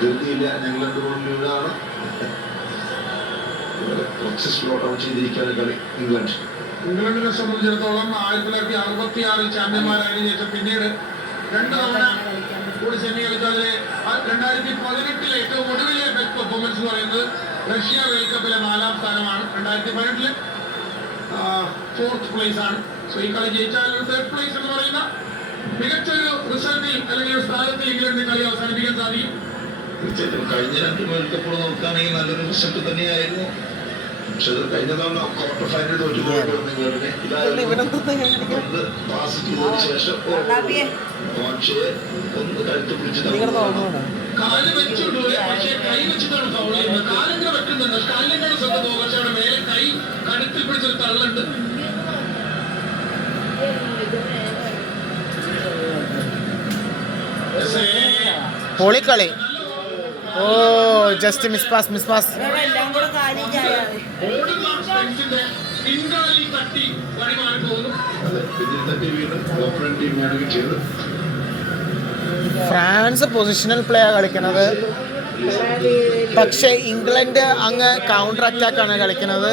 ധൃതിയില്ല, ഇംഗ്ലണ്ട് ബോളിലൂടെയാണ് കുറച്ച് സ്ലോട്ട് ഔട്ട് ചെയ്തിരിക്കുകയാണ് കളി ഇംഗ്ലണ്ട്. ഇംഗ്ലണ്ടിനെ സംബന്ധിച്ചിടത്തോളം 1966 ചാമ്പ്യന്മാരായതിനു ശേഷം പിന്നീട് 2 തവണ കൂടി സെമി കളിച്ചതിലെ 2018 ഏറ്റവും ഒടുവിലെ ബെസ്റ്റ് പെർഫോമൻസ് എന്ന് പറയുന്നത് റഷ്യ വേൾഡ് കപ്പിലെ 4ാം സ്ഥാനമാണ്. 2018 4th പ്ലേസ് ആണ്. സോ ഈ കളി ജയിച്ചാൽ 3rd പ്ലേസ് എന്ന് പറയുന്ന മികച്ചൊരു റിസൾട്ടിൽ അല്ലെങ്കിൽ ഒരു സ്ഥാനത്തിൽ ഇംഗ്ലണ്ടിന് കളി അവസാനിപ്പിക്കാൻ സാധിക്കും. തീർച്ചയായിട്ടും കഴിഞ്ഞ 2 വേൾഡ് കപ്പുകൾ നോക്കുകയാണെങ്കിൽ നല്ലൊരു റിസൾട്ട് തന്നെയായിരുന്നു. പക്ഷെ അത് കഴിഞ്ഞ തവണ ക്വാർട്ടർ ഫൈനൽ തോറ്റുപോയിട്ടുണ്ട് ഇംഗ്ലണ്ടിനെ. ഇതായിരുന്നു പാസ് ചെയ്തതിനു ശേഷം ഒന്ന് കഴുത്ത് പിടിച്ച് കാല് വെച്ചിട്ടുണ്ട്, പക്ഷേ കൈ വെച്ചിട്ടാണ് ഫൗൾ ചെയ്യുന്നത്. കാലിങ്ങനെ വെക്കുന്നുണ്ട്, കാലിനെക്കാണ് ശ്രദ്ധ പോകും. പക്ഷേ അവിടെ മേലെ കൈ കഴുത്തിൽ പിടിച്ചൊരു തള്ളുണ്ട്. പൊളിക്കളി. ഓ ജസ്റ്റ് മിസ് പാസ് എല്ലാം കൂടെ കാര്യം ചെയ്യാതെ ഓടുന്ന സ്പെൻസിന്റെ പിൻകാലിൽ തട്ടി വഴിമാറി പോകുന്നു. പിന്നിൽ തട്ടി വീണ്ടും ഓപ്പണന്റ് ടീമിനാണ് കിട്ടിയത്. ഫ്രാൻസ് പൊസിഷണൽ പ്ലേ ആണ് കളിക്കുന്നത്. പക്ഷേ ഇംഗ്ലണ്ട് അങ്ങ് കൗണ്ടർ അറ്റാക്ക് ആണ് കളിക്കുന്നത്.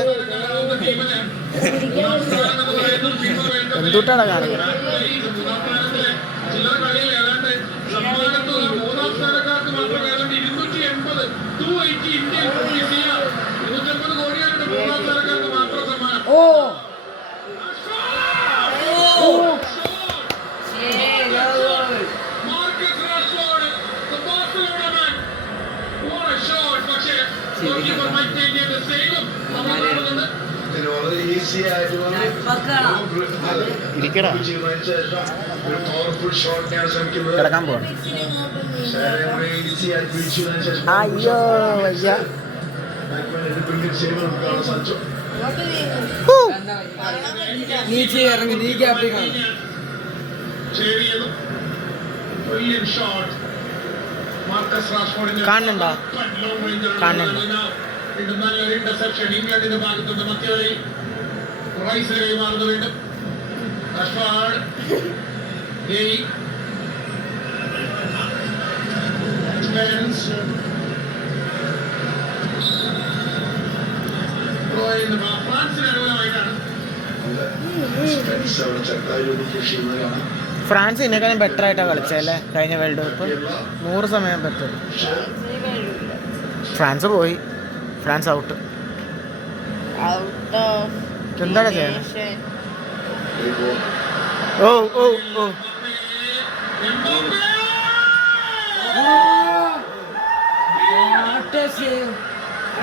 എന്തുട്ടാണ് കാണിക്കുന്നത്? ചില്ലറ കളിയിൽ ഏതാണ്ട് സമ്മാനത്ത് 3ാം സ്ഥാനക്കാർക്ക് മാത്രം ഏതാണ്ട് 280 ഇന്ത്യൻ റുപ്പീസ് 250 കോടിയാണ് 3ാം സ്ഥാനക്കാർക്ക് മാത്രം സമ്മാനം. Marcus Rashford, the Barcelona man. What a shot! പക്ഷേ goalkeeper Mike Maignan the save നമ്മൾ കാണുന്നുണ്ട്. ഇതിന് വളരെ ഈസി ആയിട്ട് ഇരിക്കടാ. ചെയ്യുന്നതിന് ശേഷം ഒരു പവർഫുൾ ഷോട്ടിനാണ് ശ്രമിക്കുന്നത്. കിടക്കാൻ പോകണം. ഈസി ആയിട്ട് പിടിച്ചതിന് ശേഷം അയ്യോ വയ്യ. പിന്നിൽ സേവ് നമുക്ക് കാണാൻ സാധിച്ചു. Brilliant shot. Marcus Rashford കാണുന്നുണ്ടോ? കാണുന്നുണ്ട്. നല്ലൊരു ഇന്റർസെപ്ഷൻ ഇംഗ്ലണ്ടിന്റെ ഭാഗത്തുനിന്ന് മധ്യവരയിൽ റൈസിന് കൈമാറുന്നു. വീണ്ടും റഷ്ഫോർഡ് സ്പെൻസ് ഫ്രാൻസിന് അനുകൂലമായിട്ടാണ്. അവിടെ ചെറുതായി ഒരു പുഷ് ചെയ്യുന്നത് കാണാം. ഫ്രാൻസ് ഇതിനേക്കാളും ബെറ്റർ ആയിട്ടാണ് കളിച്ചതല്ലേ കഴിഞ്ഞ വേൾഡ് കപ്പ്? 100% ബെറ്റർ. ഫ്രാൻസ് പോയി. France out. എന്താണ് ചെയ്യുന്നത്? Oh oh oh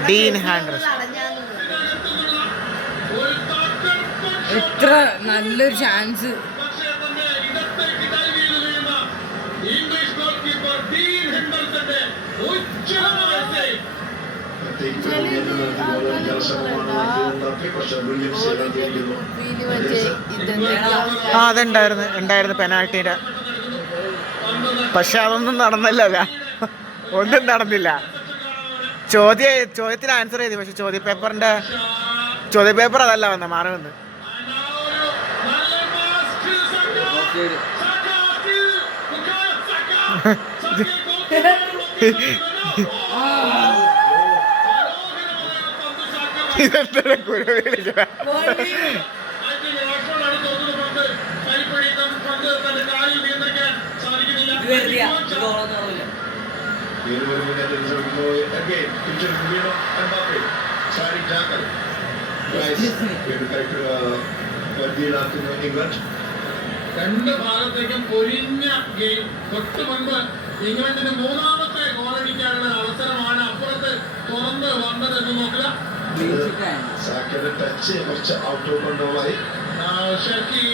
Dean Henderson. എത്ര നല്ലൊരു chance. English goalkeeper Dean ഹെൻഡർസന്റെ ഉജ്ജ്വലമായ സേവ്. ആ അതുണ്ടായിരുന്നു പെനാൽറ്റീൻ്റെ. പക്ഷെ അതൊന്നും നടന്നില്ല. ഒന്നും നടന്നില്ല. ചോദ്യത്തിന് ആൻസർ ചെയ്തു. പക്ഷെ ചോദ്യ പേപ്പർ അതല്ല വന്നത്, മാറി വന്ന്. ഇതെന്താ കുരുവി വിളിച്ചതാ? ഇത് വെറുതെയാ, ഇത് ഗോളൊന്നും ആവില്ല. വീണ്ടും മുന്നേറ്റം ശ്രമിക്കുന്നു. Again, തിരിച്ചെടുത്ത് വീണ്ടും എംബാപ്പെ. സാരി ജാക്കൽ. വീണ്ടും കൈക്ക് പരിധിയിലാക്കുന്നു ഇംഗ്ലണ്ട്. രണ്ട് ഭാഗത്തേക്കും പൊരിഞ്ഞ ഗെയിം. തൊട്ട് മുൻപ് ഇംഗ്ലണ്ടിന് മൂന്നാമത്തെ ഗോളടിക്കാനുള്ള അവസരമാണ് അപ്പുറത്ത് തുറന്ന് വന്നതെന്ന് നോക്കുക. സാക്കയുടെ ടച്ച് കുറച്ച് ഔട്ട് ഓഫ് കൺട്രോളായി. ഷർക്കി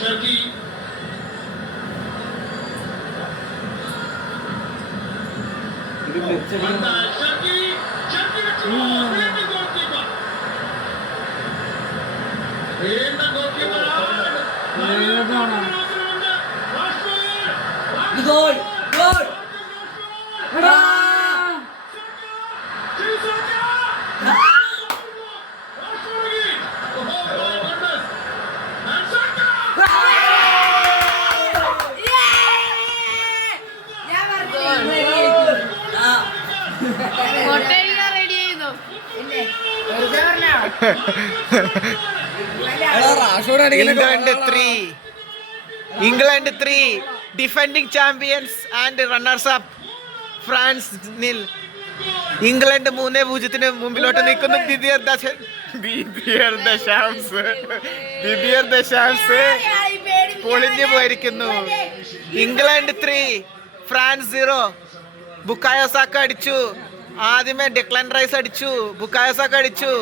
ഷർക്കി ഇത് വെച്ചത് ഇത് ഗോൾ, ഗോൾ. എടാ. ഞാൻ പറഞ്ഞു ആ. കൊട്ടഴിക്കാൻ റെഡി ചെയ്യുന്നു. പിന്നെ വെറുതെ പറഞ്ഞോ? എടാ, റാഷോഡ് അടിക്കുന്ന England goal 3, England 3, defending champions and runners up France 0. England 3-0 മുമ്പിലോട്ട് നിൽക്കുന്നു. ദിദിയർ ദശാംസ് പൊളിഞ്ഞു പോയിരിക്കുന്നു. England 3, France 0. ബുക്കായോ സാക്ക അടിച്ചു. ആദ്യമേ ഡെക്ലൻ റൈസ് അടിച്ചു, ബുക്കായോ സാക്ക അടിച്ചു,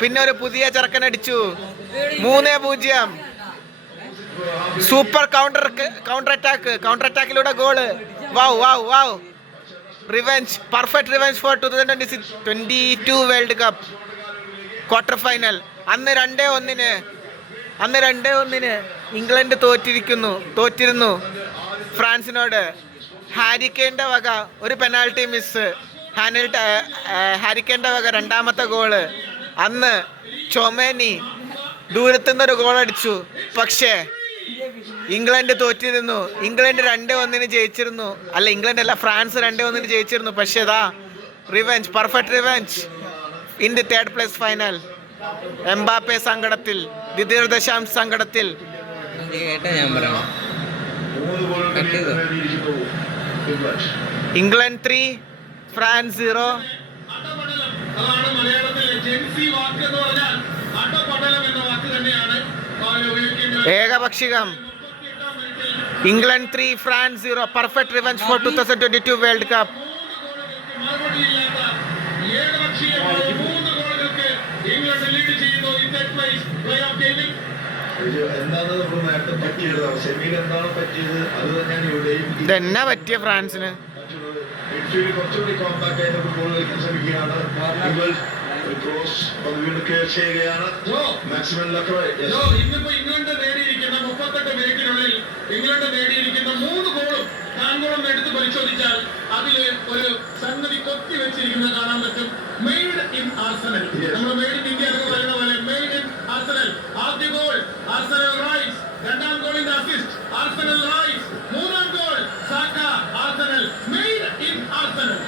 പിന്നെ ഒരു പുതിയ ചെറുക്കൻ അടിച്ചു. 3-0. സൂപ്പർ കൗണ്ടർ അറ്റാക്കിലൂടെ ഗോള്. Wow wow wow. Revenge, perfect revenge for 2022 world cup quarter final. അന്ന് 2-1 ഇംഗ്ലണ്ട് തോറ്റിരുന്നു ഫ്രാൻസിനോട്. ഹാരിക്കെയിൻ്റെ വക ഒരു പെനാൽറ്റി മിസ്. ഹാരിക്കെയിൻ്റെ വക രണ്ടാമത്തെ ഗോള്. അന്ന് ചൊമേനി ദൂരത്തുനിന്നൊരു ഗോൾ അടിച്ചു. പക്ഷേ ഇംഗ്ലണ്ട് തോറ്റിരുന്നു. ഇംഗ്ലണ്ട് 2-1 ജയിച്ചിരുന്നു. അല്ല, ഇംഗ്ലണ്ട് അല്ല, ഫ്രാൻസ് 2-1 ജയിച്ചിരുന്നു. പക്ഷേ ഇതാ revenge, perfect revenge in the third place final. Mbappe സങ്കടത്തിൽ, ദിദിയർ ദശാംസ് സങ്കടത്തിൽ. കേട്ടാ ഞാൻ പറയാം. 3 ഗോളുകൾ നേടിയിരിക്കുന്നു ഇംഗ്ലണ്ട്. England 3, France 0. അടപടലം, അതാണ് മലയാളത്തിലെ ജെൻസി വാക്ക് എന്ന് പറഞ്ഞാൽ അടപടലം എന്ന വാക്ക് തന്നെയാണ് ഉപയോഗിക്കുന്നത്. ഏകപക്ഷികം. England 3, France 0. Perfect revenge for 2022 world cup. മറുപടിയില്ലാത്ത ഏകപക്ഷീയമായ 3 ഗോളുകൾക്ക് ഇംഗ്ലണ്ട് ലീഡ് ചെയ്യുന്നു. എന്താണ് നമ്മൾ നേരത്തെ പറ്റിയത്? സെമിയിൽ എന്താണ് പറ്റിയത് അത് തന്നെയാണ് ഇവിടെയും. ഇതെന്നാ പറ്റിയ ഫ്രാൻസിന്? മിഡ്ഫീൽഡ് കുറച്ചുകൂടി കോമ്പാക്ട് ആയിട്ട് ഗോൾ കളിക്കാൻ ശ്രമിക്കുകയാണ് ഇംഗ്ലണ്ട്. ഒരു ക്രോസ് വീണ്ടും കെയർ ചെയ്യുകയാണ് മാക്സിമം ലക്രോയ്. ഇന്നിപ്പോ ഇംഗ്ലണ്ട് നേടിയിരിക്കുന്ന 38 മിനിറ്റിനുള്ളിൽ ഇംഗ്ലണ്ട് നേടിയിരിക്കുന്ന 3 ഗോളും താങ്കളും എടുത്ത് പരിശോധിച്ചാൽ അതില് ഒരു സംഗതി കൊത്തി വെച്ചിരിക്കുന്നത് കാണാൻ പറ്റും. Made in Arsenal. നമ്മൾ മെയ്ഡ് ഇൻ ഇന്ത്യ എന്ന് പറയുന്ന പോലെ മെയ്ഡ് ഇൻ ആർസനൽ. ആദ്യ ഗോൾ ആർസനൽ റൈസ്, രണ്ടാം ഗോളിന്റെ അസിസ്റ്റ് ആർസനൽ റൈസ്, മൂന്നാം goal Saka Arsenal. Made in Arsenal.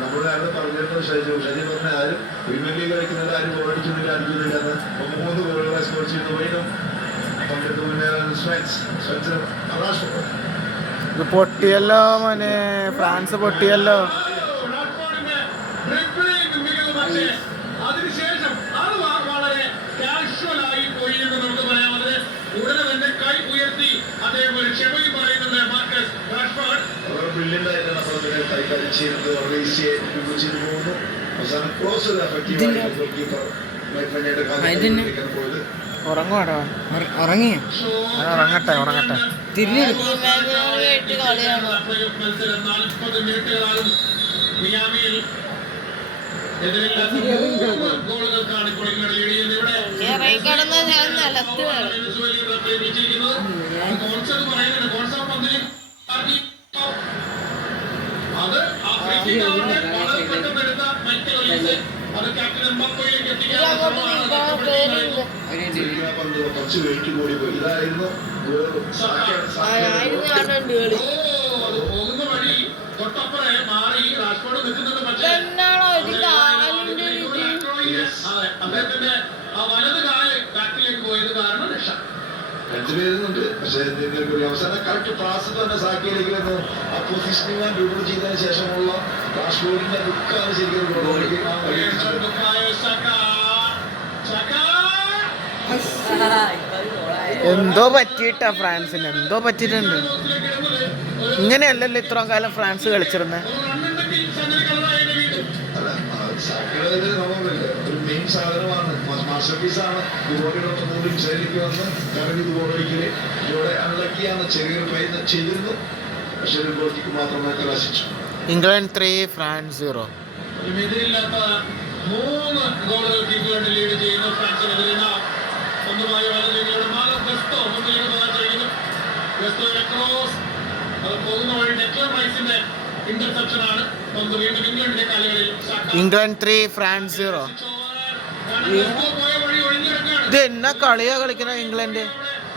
നമ്മൾ നേരത്തെ പറഞ്ഞിരുന്നു ഷൈജു പറഞ്ഞ ആരും പ്രീമിയർ ലീഗ് കളിക്കുന്നത് ആരും ഗോളടിക്കുന്നില്ല, അടിക്കുന്നില്ല എന്ന്. 3 ഗോളുകളെ സ്കോർ ചെയ്തു. വീണ്ടും പങ്കെടുത്ത് മുന്നേറാൻ സ്പെൻസർ ഇത് പൊട്ടിയല്ലോ മോനെ, ഫ്രാൻസ് പൊട്ടിയല്ലോ. അതിനുശേഷം അത് വളരെ കാഷ്വലായി പോയി എന്ന് നമുക്ക് പറയാം. അതിന് ഉടനെ തന്നെ കൈ ഉയർത്തി അദ്ദേഹം ഒരു ക്ഷമയും പറയുന്നുണ്ട് മാർക്കസ് റാഷ്ഫോർഡ്. ബ്രില്യൻ്റ് ആയിട്ടാണ് അപ്പോൾ അതിനെ കൈകാര്യം ചെയ്യുന്നത്. വളരെ ഈസി ആയിട്ട് ചെയ്തു പോകുന്നു. അവസാനം ക്ലോസ് എഫക്റ്റീവായിട്ട് കീപ്പർ പോയത്. ഉറങ്ങുവാടോ, ഉറങ്ങിയ ഉറങ്ങട്ടെ. തിരിഞ്ഞു മത്സരം 40 മിനിറ്റുകളാകും. മിയാമിയിൽ എതിരില്ലാത്ത 3 ഗോളുകൾക്കാണ് ഇപ്പോൾ ഇംഗ്ലണ്ട് ലീഡ് ചെയ്യുന്നത്. അത് ആ ഫ്രീ കിക്ക് വളരെ പെട്ടെന്ന് എടുത്ത മൈക്കൽ ഒലീസ് അത് ക്യാപ്റ്റൻ എംബാപ്പയിലേക്ക് ഇത് എത്തിക്കാനുള്ള അങ്ങോട്ട് ശ്രമമാണ് നീക്കാൻ പേടിയുണ്ട്. പന്ത് കുറച്ച് വെയിറ്റ് കൂടി പോയി. ഇതായിരുന്നു ആയിരുന്നു കാണുന്നുണ്ട് കളി. അത് പോകുന്ന വഴി തൊട്ടപ്പുറേ മാറി രാഷ്ട്രോട് നിൽക്കുന്നുണ്ട്. പക്ഷേ എന്നാണോ ഇത് കാലിന്റെ ഇത്? അതെ, അദ്ദേഹത്തിന്റെ ആ വലത് കാല് ബാക്കിലേക്ക് പോയത് കാരണം രക്ഷ. രണ്ടുപേരുന്നുണ്ട്. പക്ഷേ ഒരു അവസാനം കറക്റ്റ് പാസ് തന്നെ സാക്കിയിലേക്ക് വന്നു. ആ പൊസിഷനിങ് ഞാൻ ഡ്യൂബിൾ ചെയ്തതിന് ശേഷമുള്ള റാഷ്ഫോർഡിന്റെ ലുക്കാണ് ശരിക്കും ഗോളിലേക്ക് ആ വഴിവെച്ചത്. എന്തോ പറ്റിയിട്ടാ ഫ്രാൻസിന്, എന്തോ പറ്റിയിട്ടുണ്ട്. ഇങ്ങനെയല്ലല്ലോ ഇത്രയും കാലം ഫ്രാൻസ് കളിച്ചിരുന്നത്. സാക്കിയുടെ നമ്മളല്ലേ ഒരു മെയിൻ സാധനമാണ്, മാസ്റ്റർ പീസാണ്. ഗോളിയുടെ മൂന്നും ശൈലിക്ക് വന്ന് കറങ്ങി ഗോളടിക്കല് ഇവിടെ അൺലക്കിയാണ്. ചെറിയൊരു പ്രയത്നം ചെയ്തിരുന്നു, പക്ഷെ ഒരു ഗോളിക്ക് മാത്രമേ കലാശിച്ചു. England 3 France 0. എതിരില്ലാത്ത 3 ഗോളുകൾക്ക് ഇംഗ്ലണ്ട് ലീഡ് ചെയ്യുന്നു. ഫ്രാൻസിനെതിരെ സ്വന്തമായ വലതുകയുടെ ഗസ്തോ മുന്നിലേക്ക് പോകാൻ ചെയ്യുന്നു. ഗസ്തോയുടെ ക്രോസ് അത് പോകുന്ന വഴി ഡെക്ലൻ റൈസിന്റെ ഇന്റർസെപ്ഷൻ ആണ്. പന്ത് വീണ്ടും ഇംഗ്ലണ്ടിന്റെ കാലുകളിൽ. England 3 France 0. ഗസ്തോ പോയ വഴി ഒഴിഞ്ഞിടക്കാണ്. ഇത് എന്നാ കളിയാ കളിക്കുന്ന ഇംഗ്ലണ്ട്.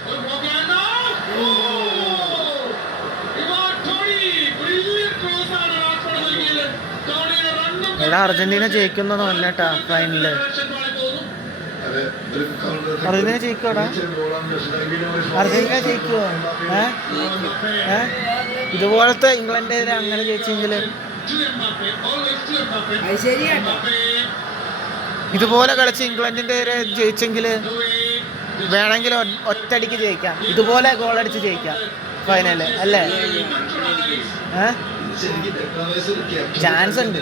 ഒരു പോക്കാണ്. എടാ അർജന്റീന ജയിക്കുന്നൊന്നും അല്ലട്ടാ ഫൈനല്. അതെ, ഒരു അർജന്റീന ജയിക്കോടാ, അർജന്റീന ജയിക്കുവോ? ഇതുപോലത്തെ ഇംഗ്ലണ്ടിനെതിരെ അങ്ങനെ ജയിച്ചെങ്കിൽ, അത് ശരിയാട്ടോ. ഇതുപോലെ കളിച്ച് ഇംഗ്ലണ്ടിന്റെ എതിരെ ജയിച്ചെങ്കിൽ വേണമെങ്കിൽ ഒറ്റടിക്ക് ജയിക്കാം. ഇതുപോലെ ഗോളടിച്ച് ജയിക്കാം ഫൈനല് അല്ലേ? ചാൻസ് ഉണ്ട്.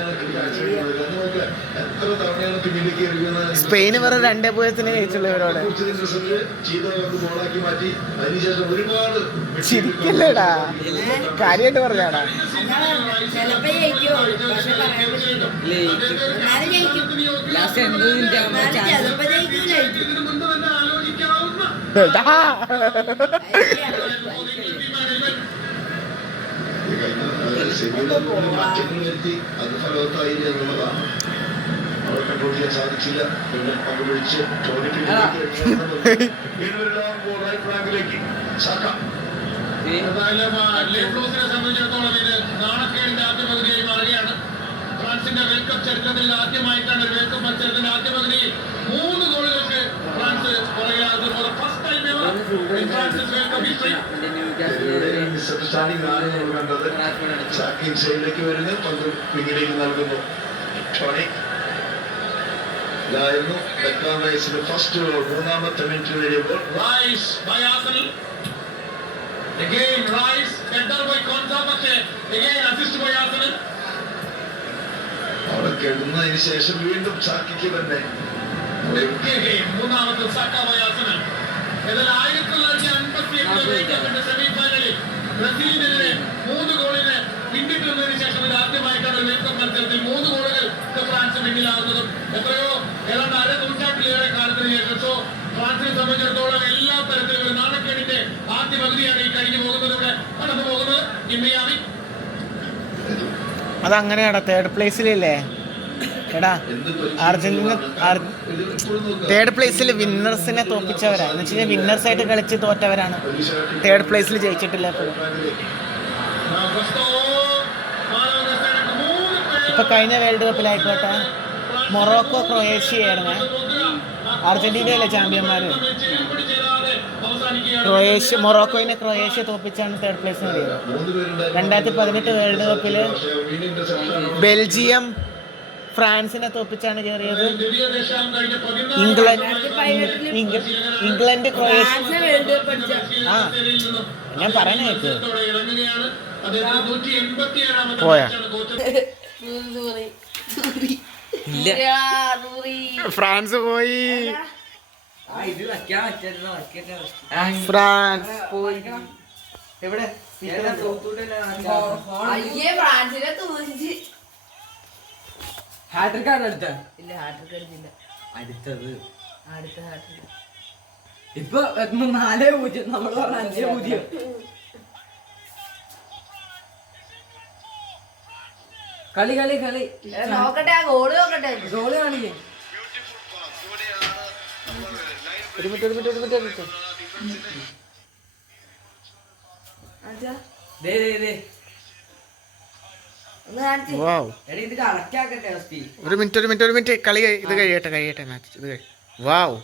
സ്പെയിന് വെറും 2-0 ജയിച്ചുള്ളൂ ഇവരോട്. ചിരിക്കല്ലേടാ, കാര്യമായിട്ട് പറഞ്ഞാടാ. ചിലപ്പോ ജയിക്കുമോ പക്ഷെ പറയാൻ പറ്റില്ല. എന്നാലും ജയിക്കും. എന്നാലും ചിലപ്പോ ജയിക്കൂലായിരിക്കും. മാറ്റങ്ങൾ വരുത്തി അത് ഫലവത്തായില്ല എന്നുള്ളതാണ്. അവരെ കൺട്രോൾ ചെയ്യാൻ സാധിച്ചില്ല. പിന്നെ പങ്കുപിടിച്ച് ഫ്രാങ്കിലേക്ക് സാക്ക. ഏതായാലും ബ്ലൂസിനെ സംബന്ധിച്ചിടത്തോളം ഇത് നാണക്കേടിന്റെ ആദ്യ പകുതിയായി മാറുകയാണ്. ഫ്രാൻസിന്റെ വേൾഡ് കപ്പ് ചരിത്രത്തിൽ ആദ്യമായിട്ടാണ് ഒരു വേൾഡ് കപ്പ് മത്സരത്തിന്റെ ആദ്യ പകുതിയിൽ 3 ഗോളുകൾക്ക് ഫ്രാൻസ് പുറകിലാകുന്നത്. First time ever in France's world cup history. Misunderstanding ആണ് നമ്മൾ കണ്ടത്. സാക്കി സൈഡിലേക്ക് വരുന്നു, പന്ത് പിന്നിലേക്ക് നൽകുന്നു. ടോണി ഇതായിരുന്നു ഡെക്ലാൻ റൈസിന്റെ ഫസ്റ്റ് ഗോൾ. 3-ാമത്തെ മിനിറ്റിൽ കഴിയുമ്പോൾ Rice by Arsenal. Again Rice, header by Konsa, പക്ഷേ again assist by Arsenal. അവിടെ കെടുന്നതിന് ശേഷം വീണ്ടും സാക്കിക്ക് തന്നെ 3-ാമത്തെ സാക്ക by Arsenal. എന്നാൽ 1958 വേൾഡ് കപ്പിന്റെ സെമി ഫൈനലിൽ ബ്രസീലിനെതിരെ 3 ഗോളിന് പിന്നിട്ടുന്നതിന് ശേഷം ഇത് ആദ്യമായിട്ടാണ് വേൾഡ് കപ്പ് മത്സരത്തിൽ 3 ഗോളുകൾ ഫ്രാൻസ് പിന്നിലാകുന്നതും. എത്രയോ ഏതാണ്ട് നൂറ്റാണ്ടിലേറെ കാലത്തിന് ശേഷം. സോ ഫ്രാൻസിനെ സംബന്ധിച്ചിടത്തോളം എല്ലാ തരത്തിലും നാണക്കേടിന്റെ ആദ്യ പകുതിയാണ് ഈ കഴിഞ്ഞു പോകുന്നത്, ഇവിടെ കടന്നു പോകുന്നത്. ഇമ്മിയാമി അതങ്ങനെയാടാ, 3rd പ്ലേസിലല്ലേ എടാ അർജന്റീന. 3rd പ്ലേസിൽ വിന്നേഴ്സിനെ തോപ്പിച്ചവരാ. എന്ന് വെച്ച് കഴിഞ്ഞാൽ വിന്നേഴ്സ് ആയിട്ട് കളിച്ച് തോറ്റവരാണ് 3rd പ്ലേസിൽ ജയിച്ചിട്ടില്ല എപ്പോഴും. ഇപ്പൊ കഴിഞ്ഞ വേൾഡ് കപ്പിലായിക്കോട്ടെ മൊറോക്കോ ക്രൊയേഷ്യ ആയിരുന്നു. അർജന്റീനയല്ലേ ചാമ്പ്യന്മാര്. മൊറോക്കോയിനെ ക്രൊയേഷ്യ തോപ്പിച്ചാണ് 3rd പ്ലേസ് നേടിയത്. 2018 വേൾഡ് കപ്പില് ബെൽജിയം ഫ്രാൻസിനെ തോപ്പിച്ചാണ് കയറിയത്. England Croatia. ഞാൻ പറയാൻ കേക്ക് പോയാ ഫ്രാൻസ് പോയി. ഫ്രാൻസ് പോയി. എവിടെ ഫ്രാൻസിനെ തൂരിച്ച് ഹാട്രിക്കാണ് അടുത്ത. ഇല്ല, ഹാട്രിക് അടിച്ചില്ല. അടുത്തത് അടുത്ത ഹാട്രിക് ഇപ്പൊ 4-0. നമ്മൾ പറഞ്ഞ 5-0. കളി കളി കളി നോക്കട്ടെ ആ ഗോള് നോക്കട്ടെ. ഗോള് കാണിക്കേ. ഒരു മിനിറ്റ്. ആച്ചാ, ദേ ദേ ദേ. ഒന്ന് കാണിച്ച്. വാവ്. എടി ഇത് കറക്റ്റാക്കട്ടെ ഫസ്റ്റ്. ഒരു മിനിറ്റ് കളി ഇത് കഴിയട്ടെ മാച്ച് ഇത് വാവ്.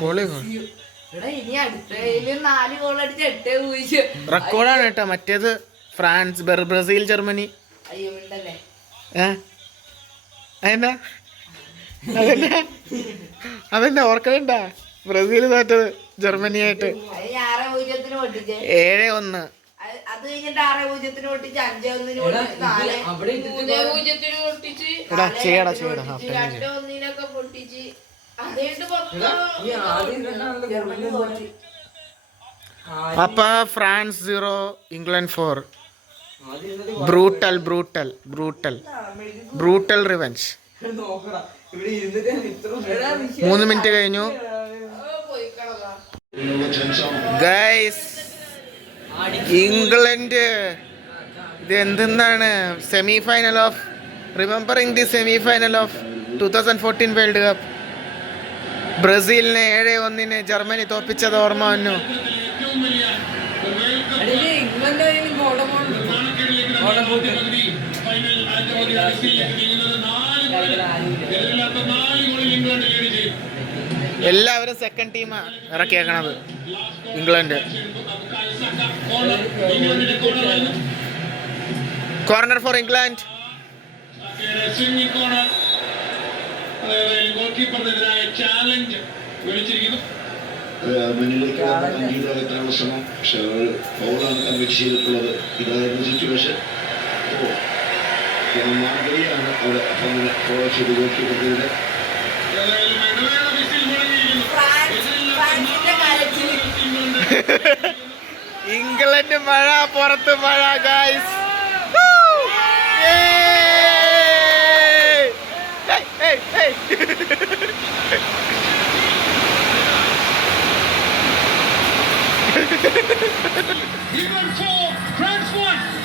ഗോളി എടാ ഇനി അടുത്തയില് 4 ഗോൾ അടിച്ച് 8-0. റെക്കോർഡാണ് കേട്ടോ. മറ്റേത് ഫ്രാൻസ്, ബ്രസീൽ, ജർമ്മനി. അയ്യോ മിണ്ടല്ലേ. അതെന്നാ ഓർക്കണ്ട. ബ്രസീൽ തോറ്റത് ജർമ്മനിയായിട്ട് അത് 6-0 പൊട്ടിച്ചേ. 7-1. അത് കഴിഞ്ഞിട്ട് 6-0 പൊട്ടിച്ച് 5-1 പൊട്ടിച്ച് 4-0 പൊട്ടിച്ച് എടാ, ചെയ്യടാ. 2-1 പൊട്ടിച്ച് അത് കഴിഞ്ഞിട്ട് ജർമ്മനി തോറ്റ്. അപ്പൊ France 0 England 4. Brutal revenge. 3 minute കഴിഞ്ഞു ഗൈസ്. ഇംഗ്ലണ്ട് ഇത് എന്തെന്നാണ് semi final of remembering the semi final of 2014 world cup. ബ്രസീലിനെ 7-1 ജർമ്മനി തോപ്പിച്ചത് ഓർമ്മ വന്നു. ഇംഗ്ലണ്ട് എല്ലാവരും സെക്കൻഡ് ടീമാ ഇറക്കിയേക്കണത്. England corner for England. Challenge വിളിച്ചിരിക്കുന്നു. മുന്നിലേക്ക് അംഗീകാരത്തിനുള്ള ശ്രമം. പക്ഷെ ഫൗളാണ് കൺവിക്ട് ചെയ്തിട്ടുള്ളത്. ഇതായിരുന്നു സിറ്റുവേഷൻ. മാർഗരിയാണ് അവിടെ അപ്പം ഫോളോ ചെയ്ത് ഗോൾ കീപ്പറിന്റെ ഫ്രാൻസിന്റെ കലച്ചില്. ഇംഗ്ലണ്ട് മഴ, പുറത്ത് മഴ ഗൈസ്.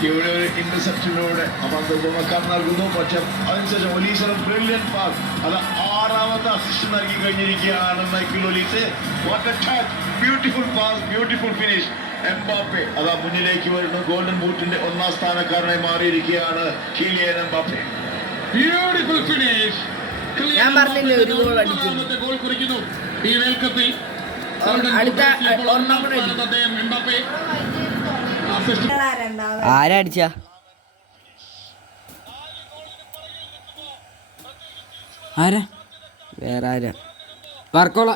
ഇവിടെ ഒരു ഇന്റർസെപ്ഷനിലൂടെ പന്ത് തുറക്കാൻ നൽകുന്നു. പക്ഷെ അതിനുശേഷം ഒലീസിന് ബ്രില്യന്റ് പാസ്. അത് 6ാമത്തെ അസിസ്റ്റ് നൽകി കഴിഞ്ഞിരിക്കുകയാണ് Michael Olise. What A touch, beautiful pass, beautiful finish. Mbappe അതാ മുന്നിലേക്ക് വരുന്നു. ഗോൾഡൻ ബൂട്ടിന്റെ 1ാം സ്ഥാനക്കാരനായി മാറിയിരിക്കുകയാണ് കിലിയൻ എംബാപ്പെ. Beautiful finish. ഞാൻ പറഞ്ഞില്ലേ ഒരു ഗോൾ അടിച്ചു. ഗോൾ കുറിക്കുന്നു ഈ വേൾഡ് കപ്പിൽ. അടുത്ത ഒരെണ്ണം കൂടെ അടിക്കും. അദ്ദേഹം എംബാപ്പെ ആരാ അടിച്ച? ആരാ? വേറെ ആരാ? വർക്കോള.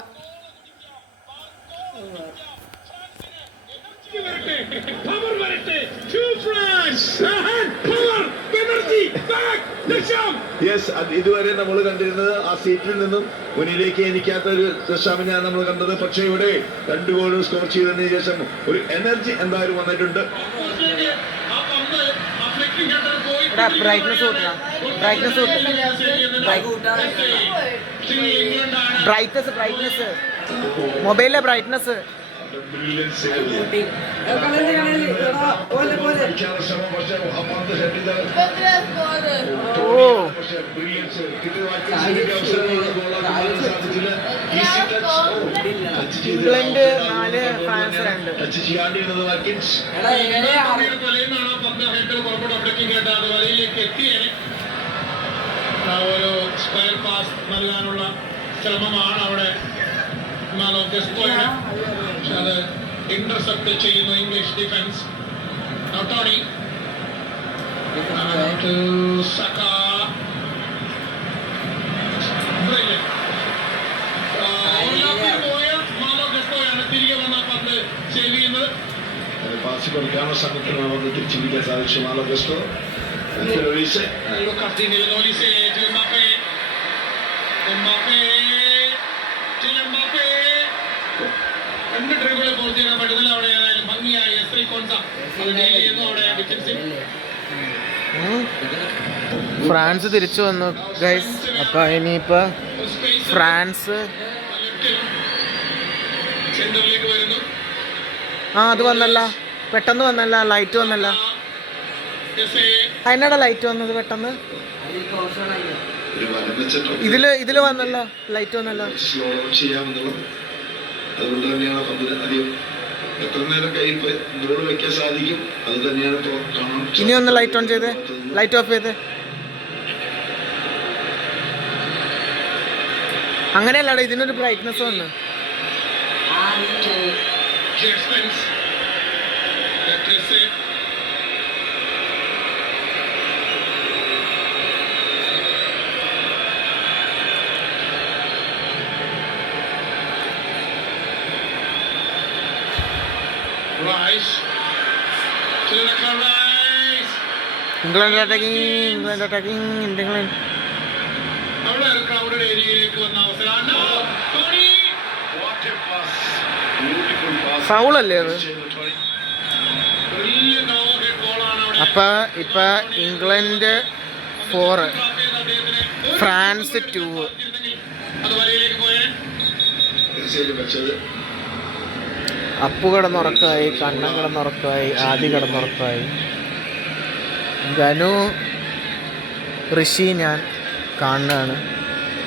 ഇതുവരെ നമ്മൾ കണ്ടിരുന്നത് ആ സീറ്റിൽ നിന്നും മുന്നിലേക്ക് എനിക്കാത്ത ഒരു ദശാമിനെയാണ് നമ്മൾ കണ്ടത്. പക്ഷേ ഇവിടെ 2 ഗോളുകൾ സ്കോർ ചെയ്തതിനു ശേഷം ഒരു എനർജി എന്തായാലും വന്നിട്ടുണ്ട്. ബ്രൈറ്റ്നസ് മൊബൈലിലെ ബ്രൈറ്റ്നസ്. England 4 France 2. ഒരു സ്ക്വയർ പാസ് നൽകാനുള്ള ശ്രമമാണ് അവിടെ പക്ഷെ അത് ഇന്റർസെപ്റ്റ് ചെയ്യുന്നു ഇംഗ്ലീഷ് ഡിഫൻസ്. ടോണി തിരികെ വന്ന പന്ത് സേവ് ചെയ്യുന്നത്. പാസ് കൊടുക്കാനുള്ള ശ്രമത്തിനാണ് വന്ന് തിരിച്ചു പിടിക്കാൻ സാധിച്ചു മാലോ ഗസ്റ്റോ. രണ്ട് ഡ്രൈവുകളെ പൂർത്തിയാക്കാൻ പറ്റുന്നില്ല. അവിടെ ഏതായാലും ഭംഗിയായി എസ്ത്രീ കോൺസ അത് ഡീൽ ചെയ്യുന്നു. അവിടെ ഡിഫൻസിൽ ഫ്രാൻസ് തിരിച്ചു വന്നു ഗൈസ്. അപ്പൊ ഇനിയിപ്പോ ഫ്രാൻസ് സെന്ററിലേക്ക് വരുന്നു. അത് വന്നല്ല. പെട്ടെന്ന് വന്നല്ല, ലൈറ്റ് വന്നല്ല. അതിനാടാ ലൈറ്റ് വന്നത് പെട്ടെന്ന്? ഒരു വലം വെച്ചിട്ട് ഇതില് വന്നല്ലോ, ലൈറ്റ് വന്നല്ലോ. സ്ലോ ഡൗൺ ചെയ്യാമെന്നുള്ളത്. അതുകൊണ്ട് തന്നെയാണ് പന്തിന് അധികം എത്ര നേരം കയ്യിൽ ബോൾ വെക്കാൻ സാധിക്കും, അത് തന്നെയാണ് ഇപ്പോൾ കാണാൻ. ഇനി ഒന്ന് ലൈറ്റ് ഓൺ ചെയ്തേ, ലൈറ്റ് ഓഫ് ചെയ്തേ. അങ്ങനെയല്ലാടാ, ഇതിനൊരു ബ്രൈറ്റ്നെസ് വന്നു. England attacking, England. അവിടെ ക്രൗഡഡ് ഏരിയയിലേക്ക് വന്ന അവസരം. ഫൗളല്ലേ അത്? ബ്രില്യന്റ് ഓവർഹെഡ് ഗോളാണ് അവിടെ. ഇപ്പൊ ഇംഗ്ലണ്ട് 4, ഫ്രാൻസ് 2. അത് വലയിലേക്ക് പോയേ. തീർച്ചയായിട്ടും വെച്ചത് അപ്പു കിടന്നുറക്കമായി, കണ്ണൻ കിടന്നുറക്കമായി, ആദി കിടന്നുറക്കമായി, ധനു, ഋഷി, ഞാൻ കാണുന്നതാണ്.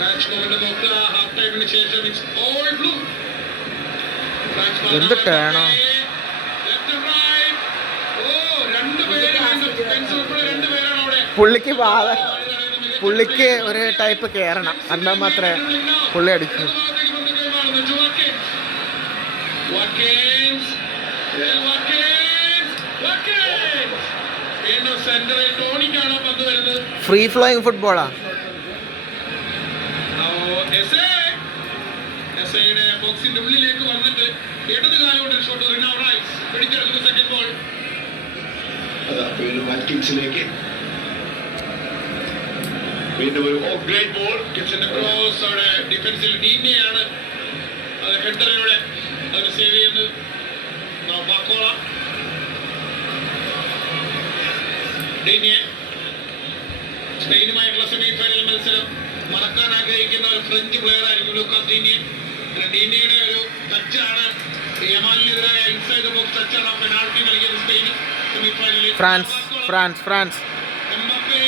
മാച്ച് മൊമെന്റ് നോക്കുക. ഹാഫ് ടൈമിന് ശേഷം ഇറ്റ്സ് ഓൾ ബ്ലൂ. എന്ത് ടേണോ? പുള്ളിക്ക് ഒരു ടൈപ്പ് കയറണം, എന്നാൽ മാത്രമേ പുള്ളി അടിക്കൂ. Free flowing ഫുട്ബോളാ. ബോക്സിന്റെ ഉള്ളിലേക്ക് വന്നിട്ട് ഇടത് കാലുകൊണ്ട് ഷോട്ട് പിടിച്ചെടുക്കുന്ന സെക്കൻഡ് ബോൾ. അതാ വീണ്ടും വാറ്റ്കിൻസിലേക്ക് വീണ്ടും ഒരു ഗ്രേറ്റ് ബോൾ. കിച്ചന്റെ ക്രോസ് അവിടെ ഡിഫൻസിൽ ഡീനെയാണ് അത് ഹെഡറിലൂടെ അത് സേവ് ചെയ്യുന്നത്. ബാക്കോള ഡീനിയെ സ്പെയിനുമായിട്ടുള്ള സെമി ഫൈനൽ മത്സരം മറക്കാൻ ആഗ്രഹിക്കുന്ന ഒരു ഫ്രഞ്ച് പ്ലെയർ ആയിരിക്കും ലൂക്കാസ് ഡീനിയെ. ഡീനിയുടെ ഒരു ടച്ചാണ് യമാലിനെതിരായ ഇൻസൈഡ് ബോക്സ് ടച്ചാണ് പെനാൾട്ടി നൽകിയത് സ്പെയിന് സെമി ഫൈനലിൽ. ഫ്രാൻസ് എംബപ്പേ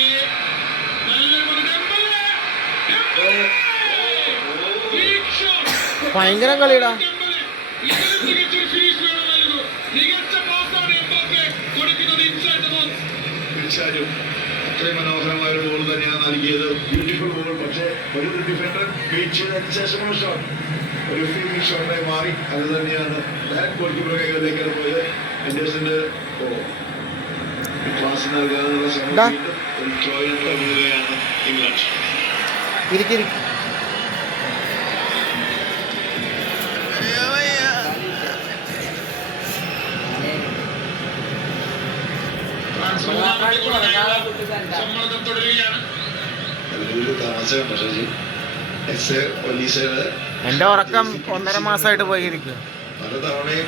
നല്ലൊരു ഭയങ്കര കളിയിടാ. തീർച്ചയായും അത്രയും മനോഹരമായ ഒരു ബോൾ തന്നെയാണ് നൽകിയത്. Beautiful ball. പക്ഷേ ഒരു ഡിഫൻഡർ വെയിറ്റ് ചെയ്തതിന് ശേഷമുള്ള ഷോട്ട് ഒരു ഫീൽഡിംഗ് ഷോട്ടായി മാറി. അത് തന്നെയാണ് ഗോൾ കീപ്പർ കൈകളിലേക്കാണ് പോയത്. ആൻഡേഴ്സന്റെ ക്ലാസ് നൽകാനുള്ള ശ്രമം ഒരു ത്രോയിന് തുടങ്ങുകയാണ് ഇംഗ്ലണ്ട്. സമ്മർദ്ദം തുടരുകയാണ്. ഒരു തമാശയുണ്ട് പക്ഷേ എന്റെ ഉറക്കം 1.5 മാസമായിട്ട് പോയിരിക്കുക. പല തവണയും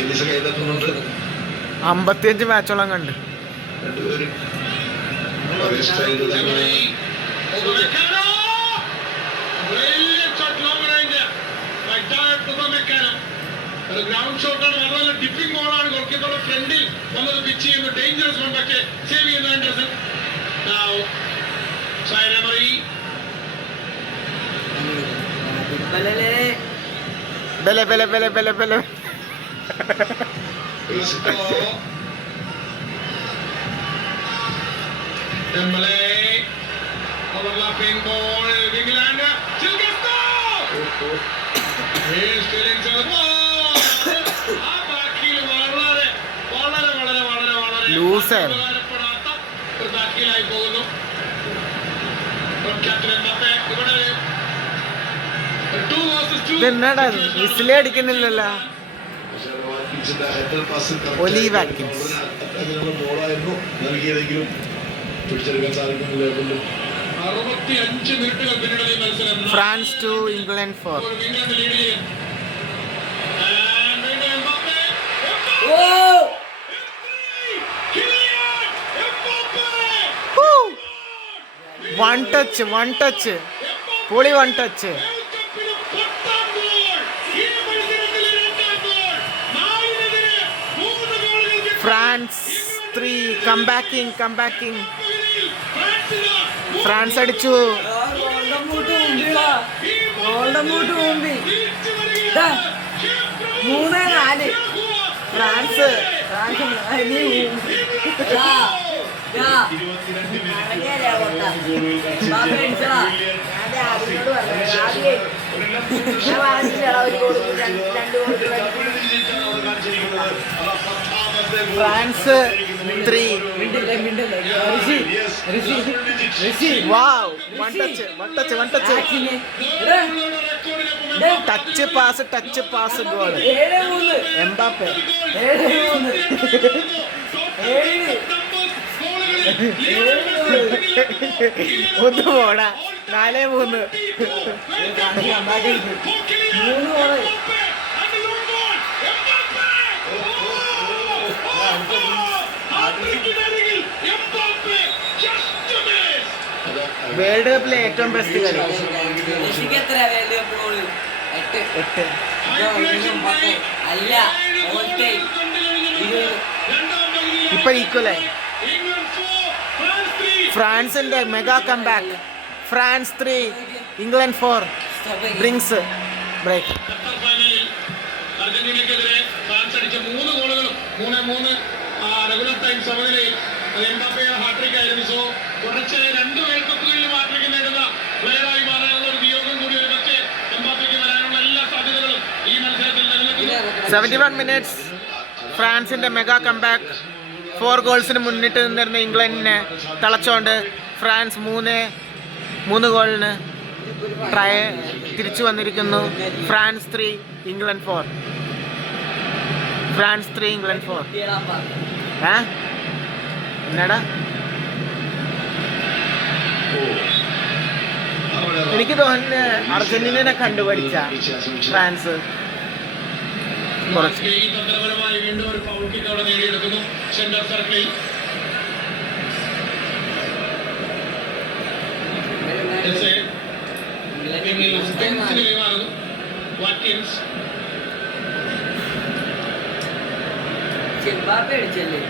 എലീസ കയ്യിലെത്തുന്നുണ്ട്. 55 മാച്ചോളം കണ്ട്. രണ്ടുപേരും ഒരേ സ്റ്റൈലിൽ തന്നെ. ഒരു ഗ്രൗണ്ട് ഷോട്ടാണ്, വളരെ ഡിപ്പിംഗ് ബോളാണ്. ഗോൾ കീപ്പറുടെ ഫ്രണ്ടിൽ വന്നത് പിച്ച് ചെയ്യുന്നു. ഡേഞ്ചറസ് വൺ, പക്ഷേ സേവ് ചെയ്യുന്നു Anderson. Bale overlapping ball. England still gets goal. Here's Sterling to the ball. ആ ബാക്കിൽ വളരെ ലൂസർ ഒരു ബാക്കിലായി പോകുന്നു. ക്യാപ്റ്റൻ എംബാപ്പെ ഇവിടെ 2 versus 2. ഇതെന്നാടാ വിസിലേ അടിക്കുന്നില്ലല്ലോ. ഒലീവ് വാറ്റ്കിൻസ് ബോളായിരുന്നു നൽകിയതെങ്കിലും പിടിച്ചെടുക്കാൻ സാധിക്കുന്നില്ല. 65 മിനിറ്റുകൾ പിന്നിടുന്ന ഈ മത്സരം. France 2 England 4. ഇംഗ്ലണ്ട് ലീഡ് ചെയ്യും. വൺ ടച്ച് പൊളി one touch. France 3 comebacking France അടിച്ചു. മൂന്ന് നാല് France France 3. Wow, one touch pass goal. Mbappe ഒന്ന് പോടാ. 4-3. വേൾഡ് കപ്പിലെ ഏറ്റവും ബെസ്റ്റ് കളി. മെസ്സിക്ക് എത്ര വേൾഡ് കപ്പ് ഗോള്? 8. അല്ല, all time 20. ഇപ്പൊ ഈക്വലായി. ഫ്രാൻസിന്റെ mega comeback. France 3 England 4 brings break. അർജന്റീനയ്ക്കെതിരെ ഫ്രാൻസ് അടിച്ച 3 ഗോളുകളും 3-3 റെഗുലർ ടൈം സമനിലയിൽ എംബാപ്പയുടെ ഹാട്രിക് ആയിരുന്നു. സോ തുടർച്ചയായ 2 വേൾഡ് കപ്പുകളിലും ഹാട്രിക് നേടുന്ന പ്ലെയറായി മാറാനുള്ള ഒരു വിയോഗം കൂടി ഒരു പക്ഷേ എംബാപ്പയ്ക്ക് വരാനുള്ള എല്ലാ സാധ്യതകളും ഈ മത്സരത്തിൽ നിലനിൽക്കുന്നു. 71 മിനിറ്റ്സ്. ഫ്രാൻസിന്റെ മെഗാ കംബാക്ക്. 4 ഗോൾസിന് മുന്നിട്ട് നിന്നിരുന്ന ഇംഗ്ലണ്ടിനെ തളച്ചോണ്ട് ഫ്രാൻസ് 3 ഗോളിന് തിരിച്ചു വന്നിരിക്കുന്നു. France 3 England 4. France 3 England 4. എന്നാടാ എനിക്ക് തോന്നുന്നു അർജന്റീനനെ കണ്ടുപിടിച്ച ഫ്രാൻസ് കുറച്ച്. ഈ തന്ത്രപരമായി വീണ്ടും ഒരു ഫൗൾ കിക്ക് അവിടെ നേടിയെടുക്കുന്നു സെന്റർ സർക്കിളിൽ. വാട്കിൻസ് എംബാപ്പെ അടിച്ചല്ലേ?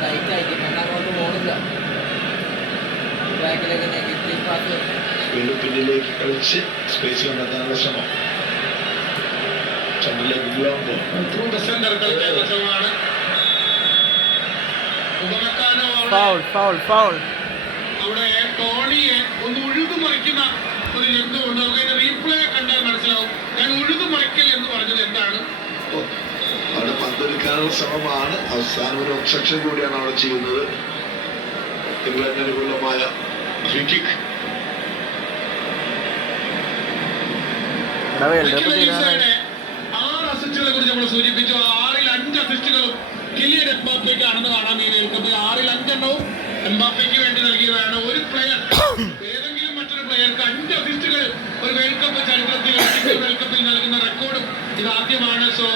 ടൈറ്റ് ആയിട്ട് അങ്ങോട്ട് പോണില്ല. ബാക്കിലൊക്കെ നെഗറ്റീവ് പാസ്. വീണ്ടും പിന്നിലേക്ക് കളിച്ച് സ്പേസ് കണ്ടെത്താനുള്ള ശ്രമം. ചന്ദ്രലേക്ക് ഗുലാമ്പോ സെന്റർ കളിക്കുന്ന ശ്രമമാണ്. ഫൗൾ. അവിടെ ടോണിയെ ഒന്ന് ഉഴുതുമറിക്കുന്ന ഒരു ജന്തുണ്ട്. നമുക്ക് റീപ്ലേ കണ്ടാൽ മനസ്സിലാവും. ഞാൻ ഉഴുതുമറിക്കൽ എന്ന് പറഞ്ഞത് എന്താണ്? അവിടെ പന്തെടുക്കാനുള്ള ശ്രമമാണ്. അവസാനം ഒരു ഒബ്സ്ട്രക്ഷൻ കൂടിയാണ് അവിടെ ചെയ്യുന്നത്. ഇംഗ്ലണ്ടിന് അനുകൂലമായ ഫ്രീ കിക്ക്. മെക്കിലീസയുടെ 6 അസിസ്റ്റുകളെ കുറിച്ച് നമ്മൾ സൂചിപ്പിച്ചു. 6-ൽ 5 അസിസ്റ്റുകളും കിലിയൻ എംബാപ്പയ്ക്ക് ആണെന്ന് കാണാം. ഈ വേൾഡ് കപ്പിൽ 6-ൽ 5 എണ്ണവും എംബാപ്പയ്ക്ക് വേണ്ടി നൽകിയതാണ്. ഒരു പ്ലെയർ ഏതെങ്കിലും മറ്റൊരു പ്ലെയർക്ക് 5 അസിസ്റ്റുകൾ ഒരു വേൾഡ് കപ്പ് ചരിത്രത്തിൽ വേൾഡ് കപ്പിൽ നൽകുന്ന റെക്കോർഡും ഇതാദ്യമാണ്. So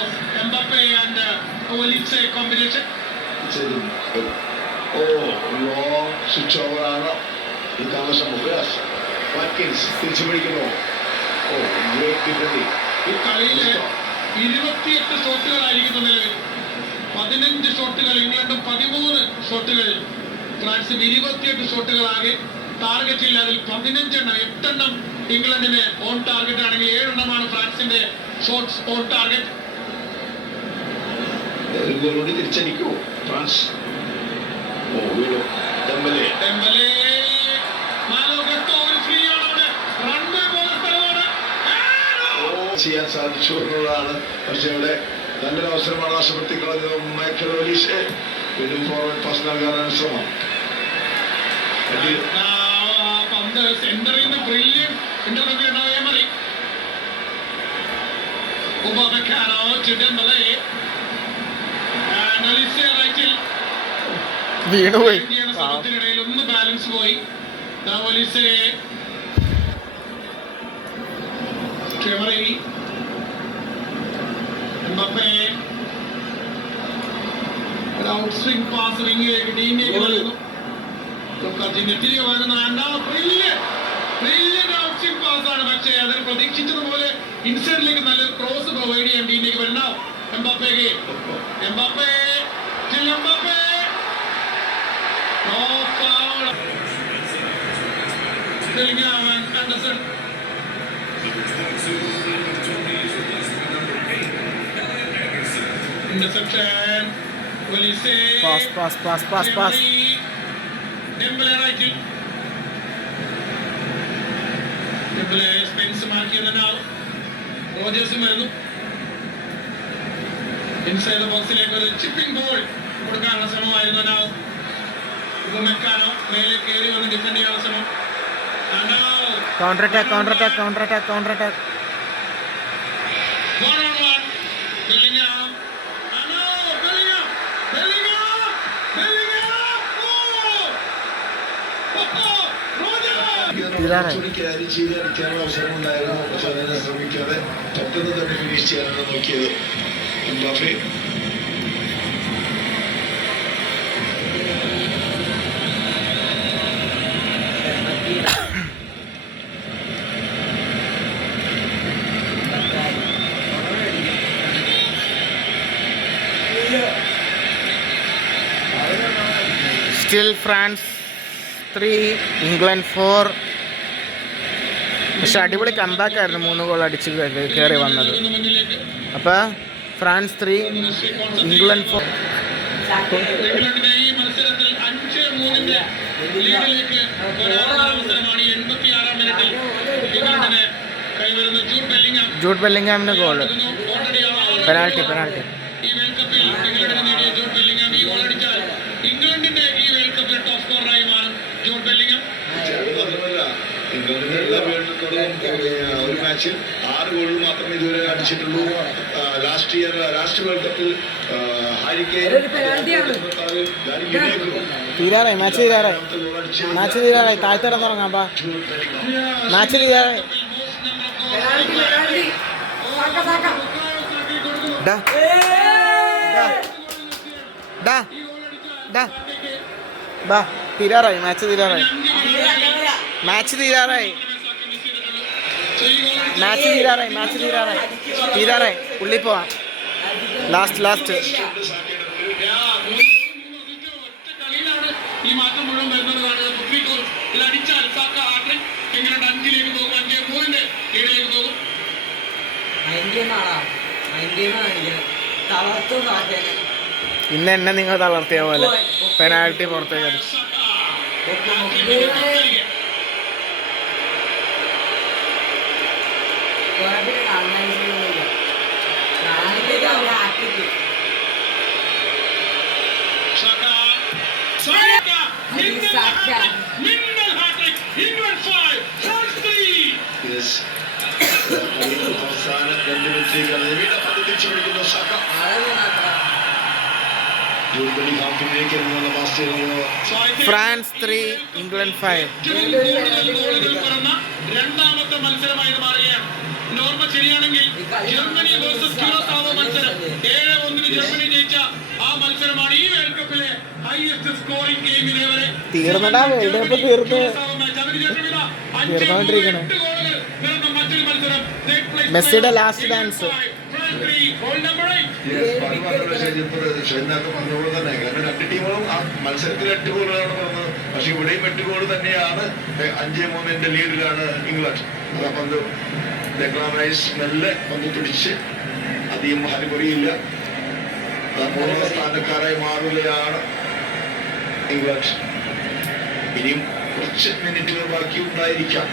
Mbappe and Olise combination. Long switch ഓവറാണ് ഈ താമസം. വാട്കിൻസ് തിരിച്ചു പിടിക്കുന്നു. ഈ കളിയില് 28 ഷോട്ടുകളായിരിക്കുന്നു നിലവിൽ. 15 ഷോട്ടുകൾ ഇംഗ്ലണ്ടും 13 ഷോട്ടുകൾ ഫ്രാൻസും. 28 ഷോട്ടുകളാകെ ടാർഗറ്റിൽ. അതിൽ 15 എണ്ണം 8 എണ്ണം ഇംഗ്ലണ്ടിന് ഓൺ ടാർഗറ്റ് ആണെങ്കിൽ 7 എണ്ണമാണ് ഫ്രാൻസിന്റെ ഷോട്ട്സ് ഓൺ ടാർഗറ്റ്. തിരിച്ചടിക്കൂ ഫ്രാൻസ്. വീണ്ടും ഡെംബലെ ചെയ്യാൻ സാധിച്ചു എന്നതാണ്. പക്ഷേ ഇവിടെ നല്ലൊരു അവസരമാണ് നഷ്ടപ്പെടുത്തി കളഞ്ഞത്. മൈക്കൽ ഒലീസെ വീണ്ടും ഫോർവേഡ് പാസ് നൽകാനാണ് ശ്രമം. പന്ത് സെന്ററിൽ നിന്ന് ബ്രില്യൻ ഇന്റർവെൻഷൻ മതി. വീണുപോയി. ശ്രമത്തിനിടയിൽ ഒന്ന് ബാലൻസ് പോയി. ഔട്ട് സ്വിംഗ് പാസ് റിംഗിലേക്ക് ടീമിലേക്ക് നൽകുന്നു. തിരികെ വരുന്ന ബ്രില്യൻ ഔട്ട് ഫിനിഷിംഗ് പാസ് ആണ്, പക്ഷേ അത് പ്രതീക്ഷിച്ചതുപോലെ ഇൻസൈഡിലേക്ക് നല്ല ക്രോസ് പ്രൊവൈഡ് ചെയ്യാൻ ടീമിലേക്ക് വരുന്ന എംബാപ്പേക്ക്. Mbappe till Mbappe. No foul. Bellingham and Anderson. Interception. Olise. Pass. Dembele right. Dembele Spence മാറ്റിയത് now. റോജേഴ്സും വരുന്നു. ഇൻസൈഡ് ബോക്സിലേക്ക് ഒരു ചിപ്പിംഗ് ബോൾ കൊടുക്കാനുള്ള ശ്രമമായിരുന്നു now. മെക്കാനോ മേലെ കയറി വന്ന് ഡിഫെൻഡ് ചെയ്യാനുള്ള ശ്രമം. Counter attack. One on one. Bellingham. Carry ചെയ്ത് അടിക്കാനുള്ള അവസരം ഉണ്ടായിരുന്നു, പക്ഷെ അതിനെ ശ്രമിക്കാതെ പെട്ടെന്ന് തന്നെ ഫിനിഷ് ചെയ്യാനാണ് നോക്കിയത് എംബാപ്പെ. Still France 3 England 4. പക്ഷെ അടിപൊളി കംബാക്ക് ആയിരുന്നു 3 ഗോൾ അടിച്ച് കയറി വന്നത്. അപ്പോൾ ഫ്രാൻസ് 3 ഇംഗ്ലണ്ട് 4. ഇംഗ്ലണ്ടിന്റെ ഈ മത്സരത്തിൽ 5-3 ലീഡിലേക്ക് വരാനുള്ള അവസരമാണ് 86-ാം മിനിറ്റിൽ ഇംഗ്ലണ്ടിന് കൈവരുന്ന ജൂഡ് ബെല്ലിംഗാമിന് ഗോൾ. പെനാൽറ്റി. ഈ വേൾഡ് കപ്പിൽ ഇംഗ്ലണ്ടിന് നേടിയ ജൂഡ് ബെല്ലിംഗാം ഈ ഗോൾ അടിച്ചാൽ ഇംഗ്ലണ്ടിന്റെ ഈ വേൾഡ് കപ്പിലെ ടോപ്പ് സ്കോററായി മാറും ജൂഡ് ബെല്ലിംഗാം. ഇംഗ്ലണ്ടിന്റെ എല്ലാ വേൾഡ് കപ്പിലും ഒരു മാച്ചിൽ 6 ഗോൾ മാത്രമേ ഇതുവരെ അടിച്ചിട്ടുള്ളൂ. ലാസ്റ്റ് വേൾഡ് കപ്പിൽ തീരാറായി. മാച്ച് തീരാറായി. താഴ്ത്തിടം തുടങ്ങാം. മാച്ച് തീരാറായി. തീരാറായി. മാച്ച് തീരാറായി. ഉള്ളി പോവാം. ലാസ്റ്റ് ഈ മാറ്റം മുഴുവൻ വരുന്നതാണ്. അടിച്ചാൽ സാക്ക ഹാട്രിക്. ഇംഗ്ലണ്ട് 5-ലേക്ക് പോകും. 5-3 ലീഡിലേക്ക് പോകും. ഇന്ന് എന്നെ നിങ്ങൾ തളർത്തിയ പോലെ പെനാൽറ്റി പുറത്തേക്ക് അടിച്ചു. അവസാന 2 മിനിറ്റിലേക്ക് തിരിച്ചു പിടിക്കുന്ന സക്ക. France 3 England 5. രണ്ടാമത്തെ മത്സരമായി മാറുകയാണ്. നോർമ ശരിയാണെങ്കിൽ ജർമ്മനി വേഴ്സസ് ക്യൂറസാവോ മത്സരം 7-1 ജർമ്മനി ജയിച്ച ആ മത്സരമാണ് ഈ വേൾഡ് കപ്പിലെ ഹൈയസ്റ്റ് സ്കോറിംഗ് ഗെയിം ഇതേവരെ. തീർന്നടാ, വേൾഡ് കപ്പ് തീർന്നുകൊണ്ടിരിക്കണം. മെസ്സിയുടെ ലാസ്റ്റ് ഡാൻസ്. പറഞ്ഞതുപോലെ തന്നെ കാരണം 2 ടീമുകളും ആ മത്സരത്തിൽ 8 ഗോളുകളാണ് പറഞ്ഞത്. പക്ഷെ ഇവിടെയും 8 ഗോൾ തന്നെയാണ്. 5-3 ലീഡിലാണ് ഇംഗ്ലണ്ട്. ആ പന്ത് ഡെക്ലാൻ റൈസ് മെല്ലെ പന്ത് പിടിച്ച് അധികം ഹരിപൊറിയില്ല. 3ാം സ്ഥാനക്കാരായി മാറുകയാണ് ഇംഗ്ലണ്ട്. ഇനിയും കുറച്ച് മിനിറ്റുകൾ ബാക്കി ഉണ്ടായിരിക്കാം.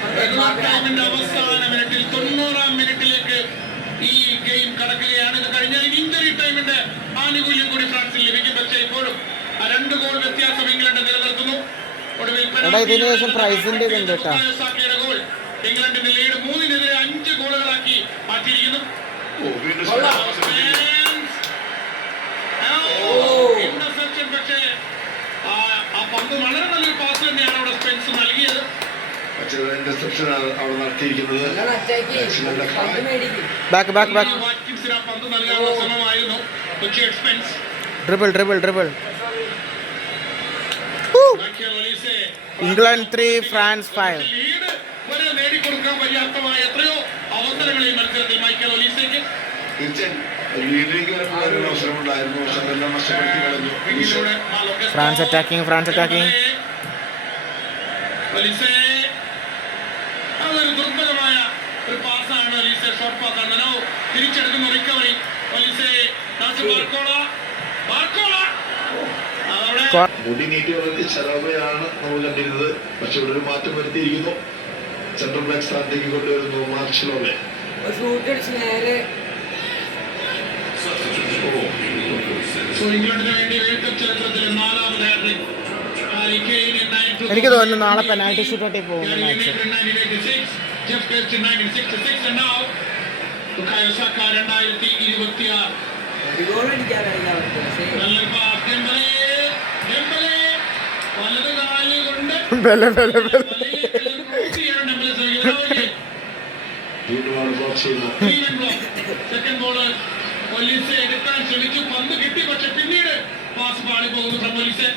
അവസാന മിനിറ്റിൽ 90-ാം മിനിറ്റിലേക്ക് ഈ ഗെയിം കടക്കുകയാണ്. ഇത് കഴിഞ്ഞാൽ ഇഞ്ചുറി ടൈമിന്റെ ആനുകൂല്യം കൂടി ഫ്രാൻസിൽ ലഭിക്കും. പക്ഷേ ഇപ്പോഴും 2 ഗോൾ വ്യത്യാസം ഇംഗ്ലണ്ട് നിലനിർത്തുന്നു. ഒടുവിൽ ഗോൾ ഇംഗ്ലണ്ടിന്റെ ലീഡ് 3-നെതിരെ 5 ഗോളുകളാക്കി മാറ്റിയിരിക്കുന്നു. ഇന്റർസെപ്ഷൻ. പക്ഷേ ആ പന്ത് വളരെ നല്ലൊരു പാസ് തന്നെയാണ് അവിടെ സ്പെൻസ് നൽകിയത്. ഇന്റർസെപ്ഷൻ അവിടെ നടത്തിയിരിക്കുന്നത്. വാറ്റ്കിൻസിന് ആ പന്ത് നൽകാനുള്ള ശ്രമമായിരുന്നു. പക്ഷേ Spence dribble. Michael Olise. England 3 France 5. Lead വരെ ഇതുവരെ നേടിക്കൊടുക്കാൻ പര്യാപ്തമായ എത്രയോ അവസരങ്ങൾ ഈ മത്സരത്തിൽ മൈക്കൽ ഒലീസയ്ക്ക് അവസരമുണ്ടായിരുന്നു. അവസരമെല്ലാം നഷ്ടപ്പെടുത്തി കളഞ്ഞു. പിന്നിലൂടെ ഫ്രാൻസ് അറ്റാക്കിംഗ് ഒലീസെ അതൊരു ദുർബലമായ ഒരു പാസ്സാണ്. Olise short പാസ്സാണ്. മനോ തിരിച്ചെടുക്കുന്ന റിക്കവറി. ഒലീസെ മുടി നീട്ടി വളർത്തി ചെലവയാണ് നമ്മൾ കണ്ടിരുന്നത്. പക്ഷെ ഇവിടെ ഒരു മാറ്റം വരുത്തിയിരിക്കുന്നു. സെൻട്രൽ ബാക്ക് സ്ഥാനത്തേക്ക് കൊണ്ടുവരുന്നു മാർഷലോവെ. ഇംഗ്ലണ്ടിന് വേണ്ടി വേൾഡ് കപ്പ് ചരിത്രത്തിലെ 4ാമത് ഹാട്രിക്. എനിക്ക് തോന്നുന്നു നാളെ പെനാൽറ്റി ഷൂട്ടോട്ടേ പോകുന്ന മാച്ച്. സെക്കൻഡ് ബോള് ഒലീസെ എടുക്കാൻ ശ്രമിച്ചു. പന്ത് കിട്ടി, പക്ഷെ പിന്നീട് പാസ് പാടി പോകുന്നു ഫ്രം ഒലീസെ.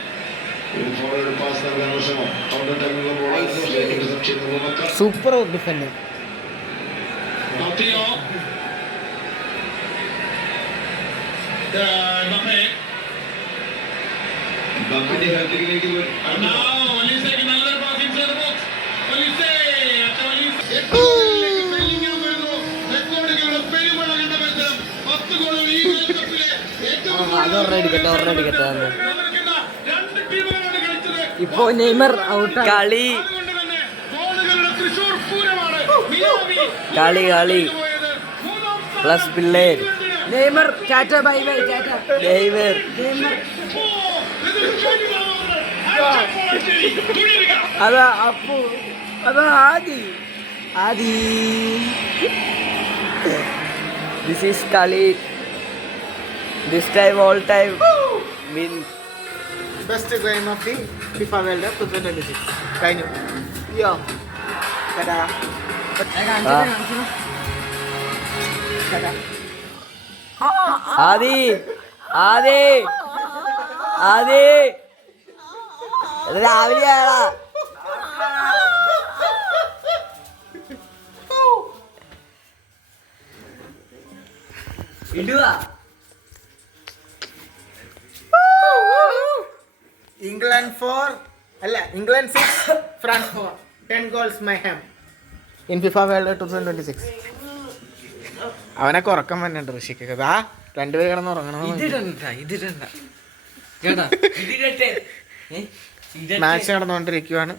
Super defend. ഒലീസയ്ക്ക് നല്ലൊരു പാസിംഗ് ബോക്സ്. ഒലീസെ റെക്കോർഡുകളുടെ പെരുമഴ കണ്ട മത്സരം. 10 ഗോളുകൾ ഈ വേൾഡ് കപ്പിലെ ഏറ്റവും രണ്ട് ടീമുകളാണ് കളിച്ചത്. ഇപ്പൊ നെയ്മർ ഔട്ട്. കളി തൃശൂർ പൂരമാണ്. കളി പ്ലസ് പിള്ളേർ. Neymar Tata bye bye. Neymar അതാ അപ്പു അതാ ആദി ദിസ് ഈസ് കളി. This time all time win. Best game of the FIFA world cup 2026 കഴിഞ്ഞു. യോ ആദി രാവിലെ ആളാ. ഇടുവാ. England 6 France 4 10 goals mayhem in FIFA World Cup 2026. അവനെ ഉറക്കം വന്നിട്ടുണ്ട് ഋഷിക്ക്. ആ രണ്ടുപേര് കിടന്ന് ഉറങ്ങണം. മാച്ച് നടന്നുകൊണ്ടിരിക്കുകയാണ്.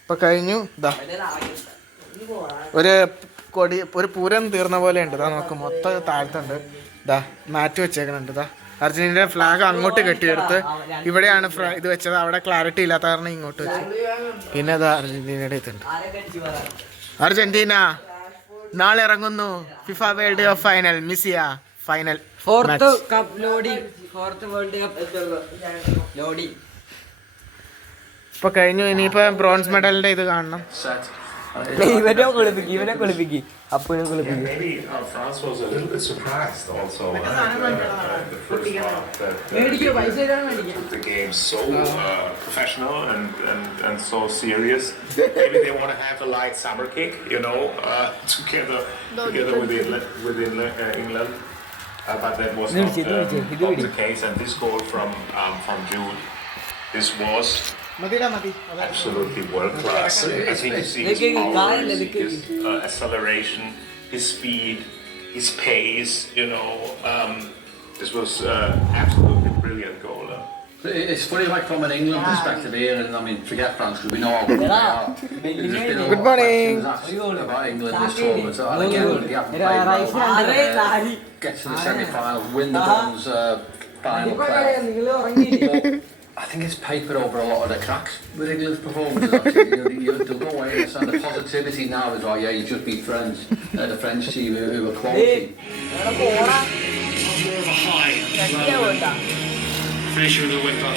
ഇപ്പൊ കഴിഞ്ഞു. ഒരു പൂരം തീർന്ന പോലെ ഉണ്ട്. നോക്ക് മൊത്തം താഴ്ത്തുണ്ട്. മാറ്റ് വെച്ചേക്കണുണ്ട്. അർജന്റീനയുടെ ഫ്ലാഗ് അങ്ങോട്ട് കെട്ടിയെടുത്ത് ഇവിടെയാണ് ഇത് വെച്ചത്. അവിടെ ക്ലാരിറ്റി ഇല്ലാത്ത കാരണം ഇങ്ങോട്ട് വെച്ചു. പിന്നെ അർജന്റീനയുടെ ഇതുണ്ട്. അർജന്റീന നാളെ ഇറങ്ങുന്നു ഫിഫ വേൾഡ് കപ്പ് ഫൈനൽ. മിസിയ final. Fourth world cup loading ഇപ്പൊ കഴിഞ്ഞു. ഇനിയിപ്പോ ബ്രോൺസ് മെഡലിന്റെ ഇത് കാണണം. ഇവനെ കുളിപ്പിക്കും അപ്പനെ കുളിപ്പിക്കും. Maybe France was a little bit surprised also at the first half that took the game so professional and so serious. Maybe they want to have a light summer kick, together within England. But that was not the case. And this goal from Jude, this was absolutely world class. I think you see his power, his acceleration, his speed, his pace. This was absolutely brilliant goal. It's funny, like from an England perspective here, and I mean, forget France because we know how good they are. Good morning. About England this tournament, so and again, they haven't played well. Get to the semi-final, win the bronze final. I think it's papered over a lot of the cracks with England's performances. Actually, they'll go away and the positivity now is like, yeah, you just beat France, the French team who are quality. More of a high. Finisher of the whipper.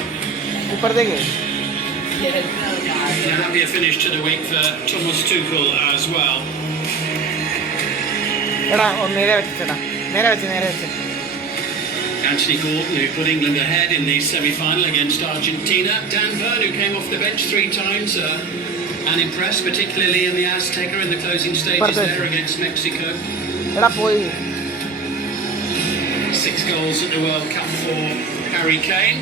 Happier finish to the week for Thomas Tuchel as well. Anthony Gordon, who put England ahead in the semi-final against Argentina. Dan Burn, who came off the bench 3 times. and impressed, particularly in the Azteca in the closing stages there against Mexico. എടാ പോയി 6 goals at the World Cup for Harry Kane.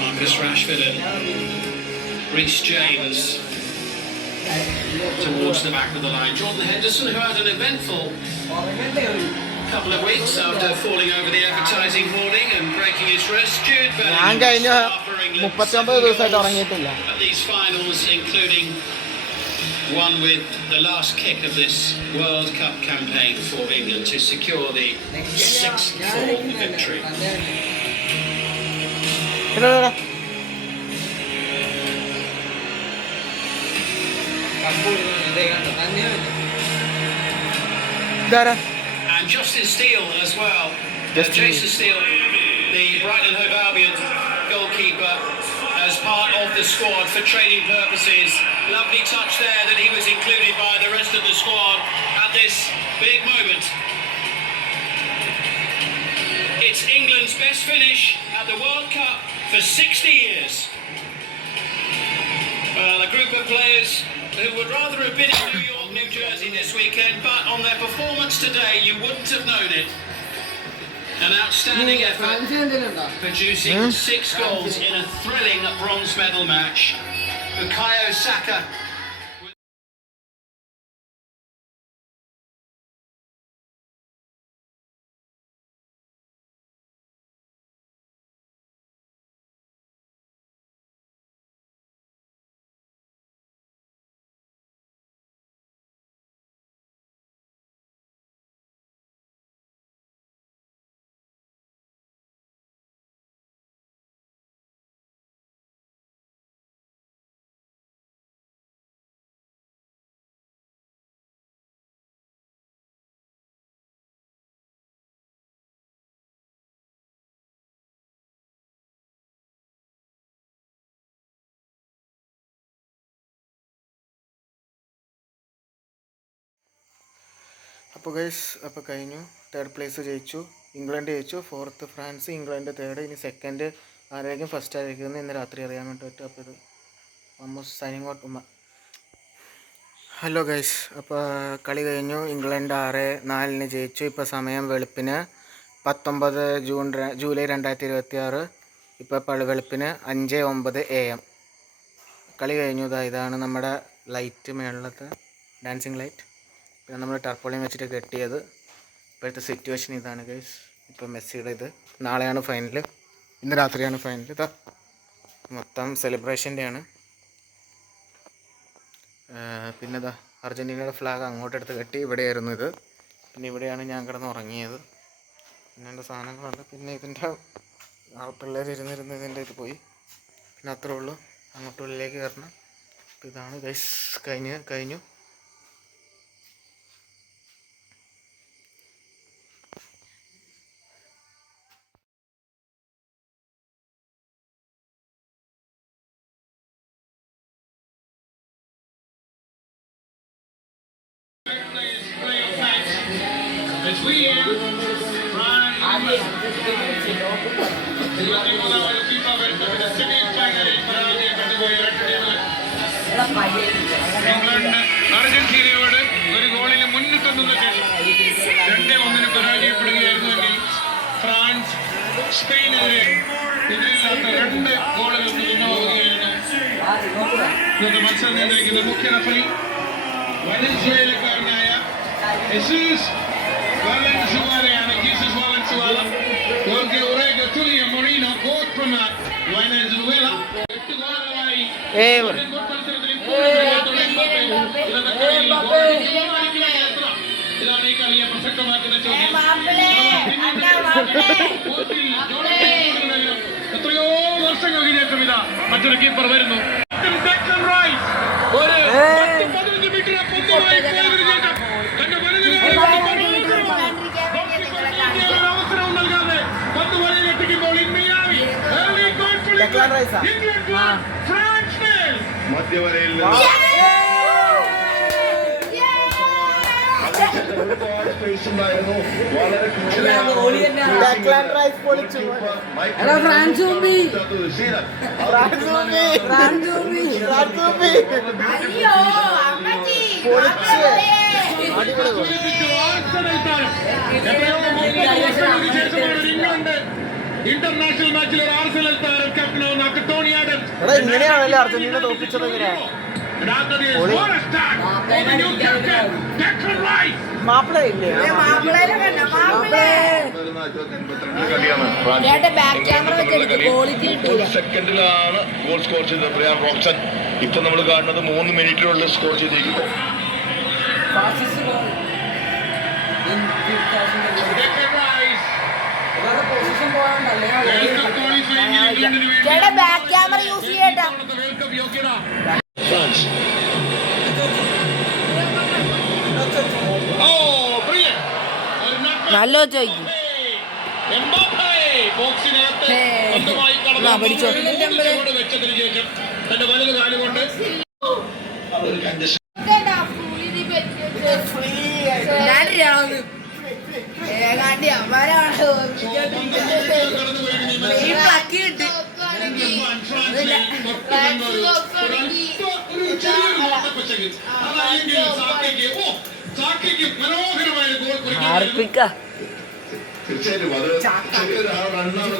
Marcus Rashford and Reece James towards the back of the line. Jordan Henderson, who had an eventful couple of weeks after falling over the advertising hoarding and breaking his wrist. Jude Bellingham at these finals, including one with the last kick of this World Cup campaign for England to secure the 6-4 victory. And Justin Steele as well. Jason Steele, the Brighton Hove Albion goalkeeper, as part of the squad for training purposes. Lovely touch there that he was included by the rest of the squad at this big moment. It's England's best finish at the World Cup for 60 years. Well, a group of players who would rather have been in New York, New Jersey this weekend, but on their performance today, you wouldn't have known it. An outstanding effort, producing 6 goals in a thrilling bronze medal match. Bukayo Saka. അപ്പോൾ guys അപ്പോൾ കഴിഞ്ഞു. 3rd place ജയിച്ചു, England ജയിച്ചു. 4th France, England 3rd. ഇനി 2nd ആരായിരിക്കും, first ആയിരിക്കും ഇന്ന് രാത്രി അറിയാൻ വേണ്ടി പറ്റും. അപ്പോൾ ഇത് ഓൾമോസ്റ്റ് സൈനിങ് ഔട്ട് ഉമ്മ. ഹലോ ഗൈസ്, അപ്പോൾ കളി കഴിഞ്ഞു. ഇംഗ്ലണ്ട് 6-4 ജയിച്ചു. ഇപ്പോൾ സമയം വെളുപ്പിന് 19 ജൂലൈ 2026. ഇപ്പോൾ വെളുപ്പിന് 5:09 AM. കളി കഴിഞ്ഞു. ഇതാണ് നമ്മുടെ ലൈറ്റ്, മേളിലത്തെ ഡാൻസിങ് ലൈറ്റ്. പിന്നെ നമ്മൾ ടർപ്പോളിയം വെച്ചിട്ട് കെട്ടിയത്. ഇപ്പോഴത്തെ സിറ്റുവേഷൻ ഇതാണ് ഗൈസ്. ഇപ്പോൾ മെസ്സിയുടെ ഇത് നാളെയാണ് ഫൈനൽ, ഇന്ന് രാത്രിയാണ് ഫൈനൽ. ഇതാ മൊത്തം സെലിബ്രേഷൻ്റെയാണ്. പിന്നെ ഇതാ അർജൻറ്റീനയുടെ ഫ്ലാഗ് അങ്ങോട്ടെടുത്ത് കെട്ടി. ഇവിടെയായിരുന്നു ഇത്. പിന്നെ ഇവിടെയാണ് ഞാൻ കിടന്ന് ഉറങ്ങിയത്. പിന്നെ എൻ്റെ സാധനങ്ങളുണ്ട്. പിന്നെ ഇതിൻ്റെ പിള്ളേർ ഇരുന്നിരുന്ന് ഇതിൻ്റെ ഇത് പോയി. പിന്നെ അത്രേ ഉള്ളൂ. അങ്ങോട്ടുള്ളിലേക്ക് കയറണം. അപ്പോൾ ഇതാണ് ഗൈസ്. കഴിഞ്ഞു. അർജന്റീനയോട് ഒരു ഗോളിന് മുന്നിട്ടെന്ന ശേഷം 2-1 പരാജയപ്പെടുകയായിരുന്നുവെങ്കിൽ ഫ്രാൻസ് സ്പെയിനെതിരെ എതിരില്ലാത്ത 2 ഗോളുകൾക്ക് പിന്നോകുകയായിരുന്നു. ഇന്നത്തെ മത്സരം നിയന്ത്രിക്കുന്ന മുഖ്യ referee വലൻസിയയിലെക്കാരനായ Jesus Valenzuela. Jorge Orega, Tulio Moreno, both from Venezuela. 8 ഗോളുകളായി ഇതാണ് ഈ കളിയെ പ്രസക്തമാക്കുന്ന ചോദ്യം. എത്രയോ വർഷങ്ങൾക്ക് ശേഷം ഇതാ മറ്റൊരു കീപ്പർ വരുന്നു. ഒരു 10-15 മീറ്റർ അവസരവും നൽകാതെ പന്ത് വലയിലെത്തിക്കുമ്പോൾ മധ്യവരയിൽ ഒരുപാട് സ്പേസ് ഉണ്ടായിരുന്നു. വളരെ ഡെക്ലാൻ റൈസ് പൊളിച്ചു. എടാ ഫ്രാൻസ് മുമ്പി അയ്യോ അമ്മച്ചി പൊളിച്ച് അടിപൊളി goal. ഇന്റർനാഷണൽ മാച്ചിൽ ഒരു ആർസനൽ താരം ക്യാപ്റ്റനാവുന്ന ടോണി ആഡംസ്. എടാ ഇങ്ങനെയാണല്ലേ അർജന്റീന തോൽപ്പിച്ചത് ഇങ്ങനെ. മാപ്പിള ഇല്ലേ? മാപ്പിളയിലെ കണ്ടോ മാപ്പിളെ ചേട്ടാ ബാക്ക് ക്യാമറ വെച്ചെടുത്ത് ക്വാളിറ്റി കിട്ടൂല. സെക്കൻഡിലാണ് ഗോൾ സ്കോർ ചെയ്തത് ബ്രയാൻ റോബ്സൺ. ഇപ്പൊ നമ്മൾ കാണുന്നത് 3 മിനിറ്റിനുള്ള സ്കോർ ചെയ്തിരിക്കുന്നു. ചേട്ടാ ബാക്ക് ക്യാമറ യൂസ് ചെയ്യട്ടാ. ഫ്രാൻസ് നല്ല ചോദിക്കും പഠിച്ചോ വെച്ചതിന് ശേഷം തന്റെ വലത് കാലുകൊണ്ട് ഏകാണ്ടി അമ്മരാണ് ഈ പ്ലക്കി കിട്ടി തീർച്ചയായിട്ടും അത് ചെറിയൊരു റണ്ണാണ്.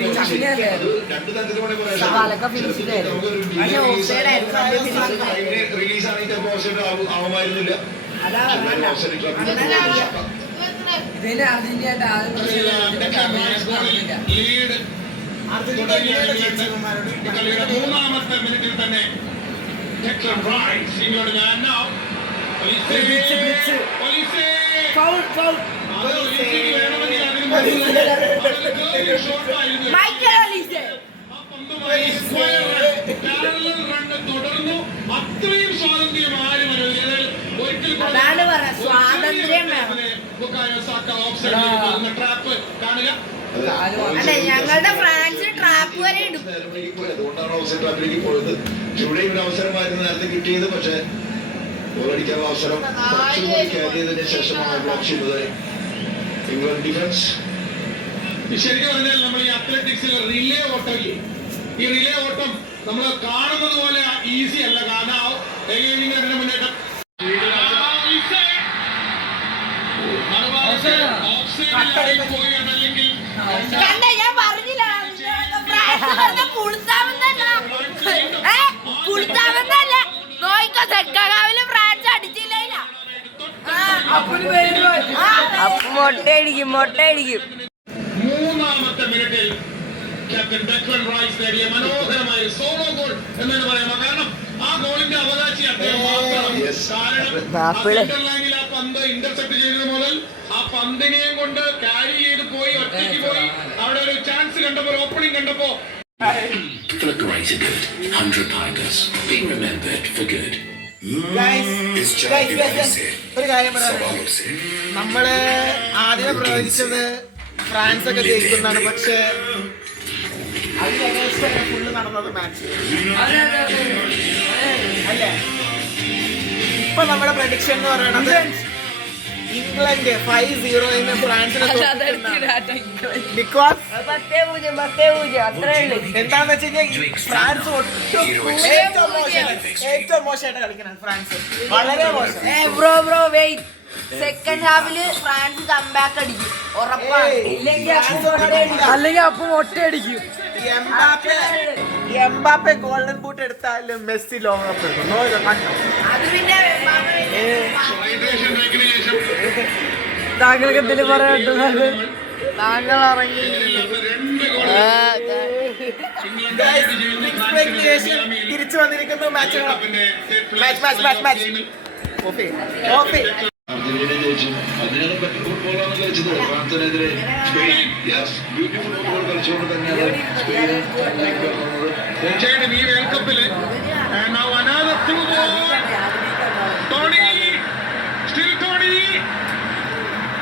രണ്ട് തരത്തിലും കൂടെ റിലീസാണെങ്കിൽ ചിലപ്പോൾ ഓഫ്സൈഡ് ആവുമായിരുന്നില്ല. ലീഡ് കളിയുടെ 3-ാമത്തെ മിനിറ്റിൽ തന്നെ ഇങ്ങോട്ട് തുടർന്നു. അത്രയും സ്വാതന്ത്ര്യം ആരും അതാണ് പറഞ്ഞ സ്വാതന്ത്ര്യം വേണം. ട്രാപ്പ് കാണുക. അതെ ഞങ്ങളുടെ ഫ്രാൻസ് ട്രാപ്പ് വരെ ഇടും. അതുകൊണ്ടാണ് ഓഫ്സൈഡ് ട്രാപ്പിലേക്ക് പോയത്. ഇവിടെ ഒരു അവസരമായിരുന്നു നേരത്തെ കിട്ടിയത്. പക്ഷേ ഗോളടിക്കാനുള്ള അവസരം കുറച്ചുകൂടി ക്യാരി ചെയ്തതിന് ശേഷമാണ് ബ്ലോക്ക് ചെയ്തത് ഇംഗ്ലണ്ട് ഡിഫൻസ്. ശരിക്കും പറഞ്ഞാൽ നമ്മൾ ഈ അത്ലറ്റിക്സിൽ റിലേ ഓട്ടം, ഈ റിലേ ഓട്ടം നമ്മൾ കാണുന്നത് പോലെ ഈസി അല്ല. കാരണം അതിന്റെ മുന്നേറ്റം പോവുകയാണല്ലെങ്കിൽ കണ്ടേ ഞാൻ പറഞ്ഞില്ല പുളുത്താമെന്നല്ല നോയിക്കോ സെക്കാവില് ഫ്രാൻസ് അടിച്ചില്ല. അപ്പൊ മൊട്ടയടിക്കും. 3-ാമത്തെ മിനിറ്റിൽ ക്യാപ്റ്റൻ ഡെക്ലൻ റൈസ് നേടിയ മനോഹരമായ സോളോ ഗോൾ എന്ന് പറയാം. കാരണം ആ ഗോളിന്റെ അവകാശി അദ്ദേഹം മാത്രമാണ്. കാരണം സെന്റർ ആ പന്ത് ഇന്റർസെപ്റ്റ് ചെയ്തത് മുതൽ ആ പന്തിനെയും കൊണ്ട് ക്യാരി ചെയ്ത് പോയി ഒറ്റയ്ക്ക് പോയി അവിടെ ഒരു ചാൻസ് കണ്ടപ്പോ, ഓപ്പണിംഗ് കണ്ടപ്പോ For greater good, 100 Tigers, being remembered for good. ഒരു കാര്യം പറയാം. നമ്മള് ആദ്യം പ്രവചിച്ചത് ഫ്രാൻസ് ഒക്കെ ജയിക്കുന്നതാണ്. പക്ഷേ അതിന് ഫുള്ള് നടന്നത് മാച്ച് അല്ലേ? ഇപ്പൊ നമ്മുടെ പ്രഡിക്ഷൻ എന്ന് പറയുന്നത് ഇംഗ്ലണ്ട് 5-0 ഫ്രാൻസിനെ ബിക്കോസ് എന്താന്ന് വെച്ച് കഴിഞ്ഞാൽ ഫ്രാൻസ് ഏറ്റവും മോശമായിട്ട് കളിക്കണം. ഫ്രാൻസ് വളരെ മോശം. Bro wait. സെക്കൻഡ് ഹാഫില് ഫ്രാൻസ് കംബാക്ക് അടിക്കും ഉറപ്പാണ്. അല്ലെങ്കിൽ അപ്പം ഒറ്റയടിക്കും. എംബാപ്പെ ഗോൾഡൻ ബൂട്ട് എടുത്താലും മെസ്സി ലോകകപ്പ് എടുക്കും. അത് പിന്നെ താങ്കൾക്ക് എന്തെങ്കിലും പറയാനുണ്ടോ? താങ്കൾ ഇറങ്ങി തിരിച്ചു വന്നിരിക്കുന്നു. അർജന്റീന ജയിച്ചു. അതിനെ പറ്റി ഫുട്ബോളാണ് കളിച്ചത്. ഫ്രാൻസിനെതിരെ സ്പെയിൻ ബ്യൂട്ടിഫുൾ ഫുട്ബോൾ കളിച്ചുകൊണ്ട് തന്നെയാണ് സ്പെയിൻ തീർച്ചയായിട്ടും ഈ വേൾഡ് കപ്പില്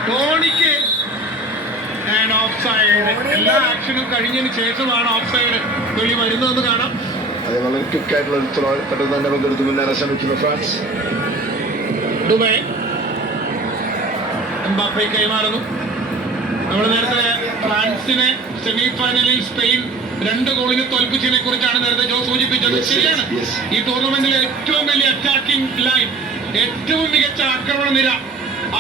ടോണിക്ക് ഓഫ്സൈഡ്. എല്ലാ ആക്ഷനും കഴിഞ്ഞതിന് ശേഷമാണ് ഓഫ്സൈഡ് തൊഴി വരുന്നതെന്ന് കാണാം. അത് വളരെ ക്വിക്കായിട്ടുള്ള ഒരു ത്രോ പെട്ടെന്ന് തന്നെ പങ്കെടുത്ത് മുന്നേറാൻ ശ്രമിക്കുന്നു ഫ്രാൻസ്. എംബാപ്പെ കൈമാറുന്നു. നമ്മൾ നേരത്തെ ഫ്രാൻസിനെ സെമി ഫൈനലിൽ സ്പെയിൻ 2 ഗോളിന് തോൽപ്പിച്ചതിനെ കുറിച്ചാണ് നേരത്തെ ജോ സൂചിപ്പിച്ചത്. ശരിയാണ്, ഈ ടൂർണമെന്റിലെ ഏറ്റവും വലിയ അറ്റാക്കിംഗ് ലൈൻ, ഏറ്റവും മികച്ച ആക്രമണ നിര,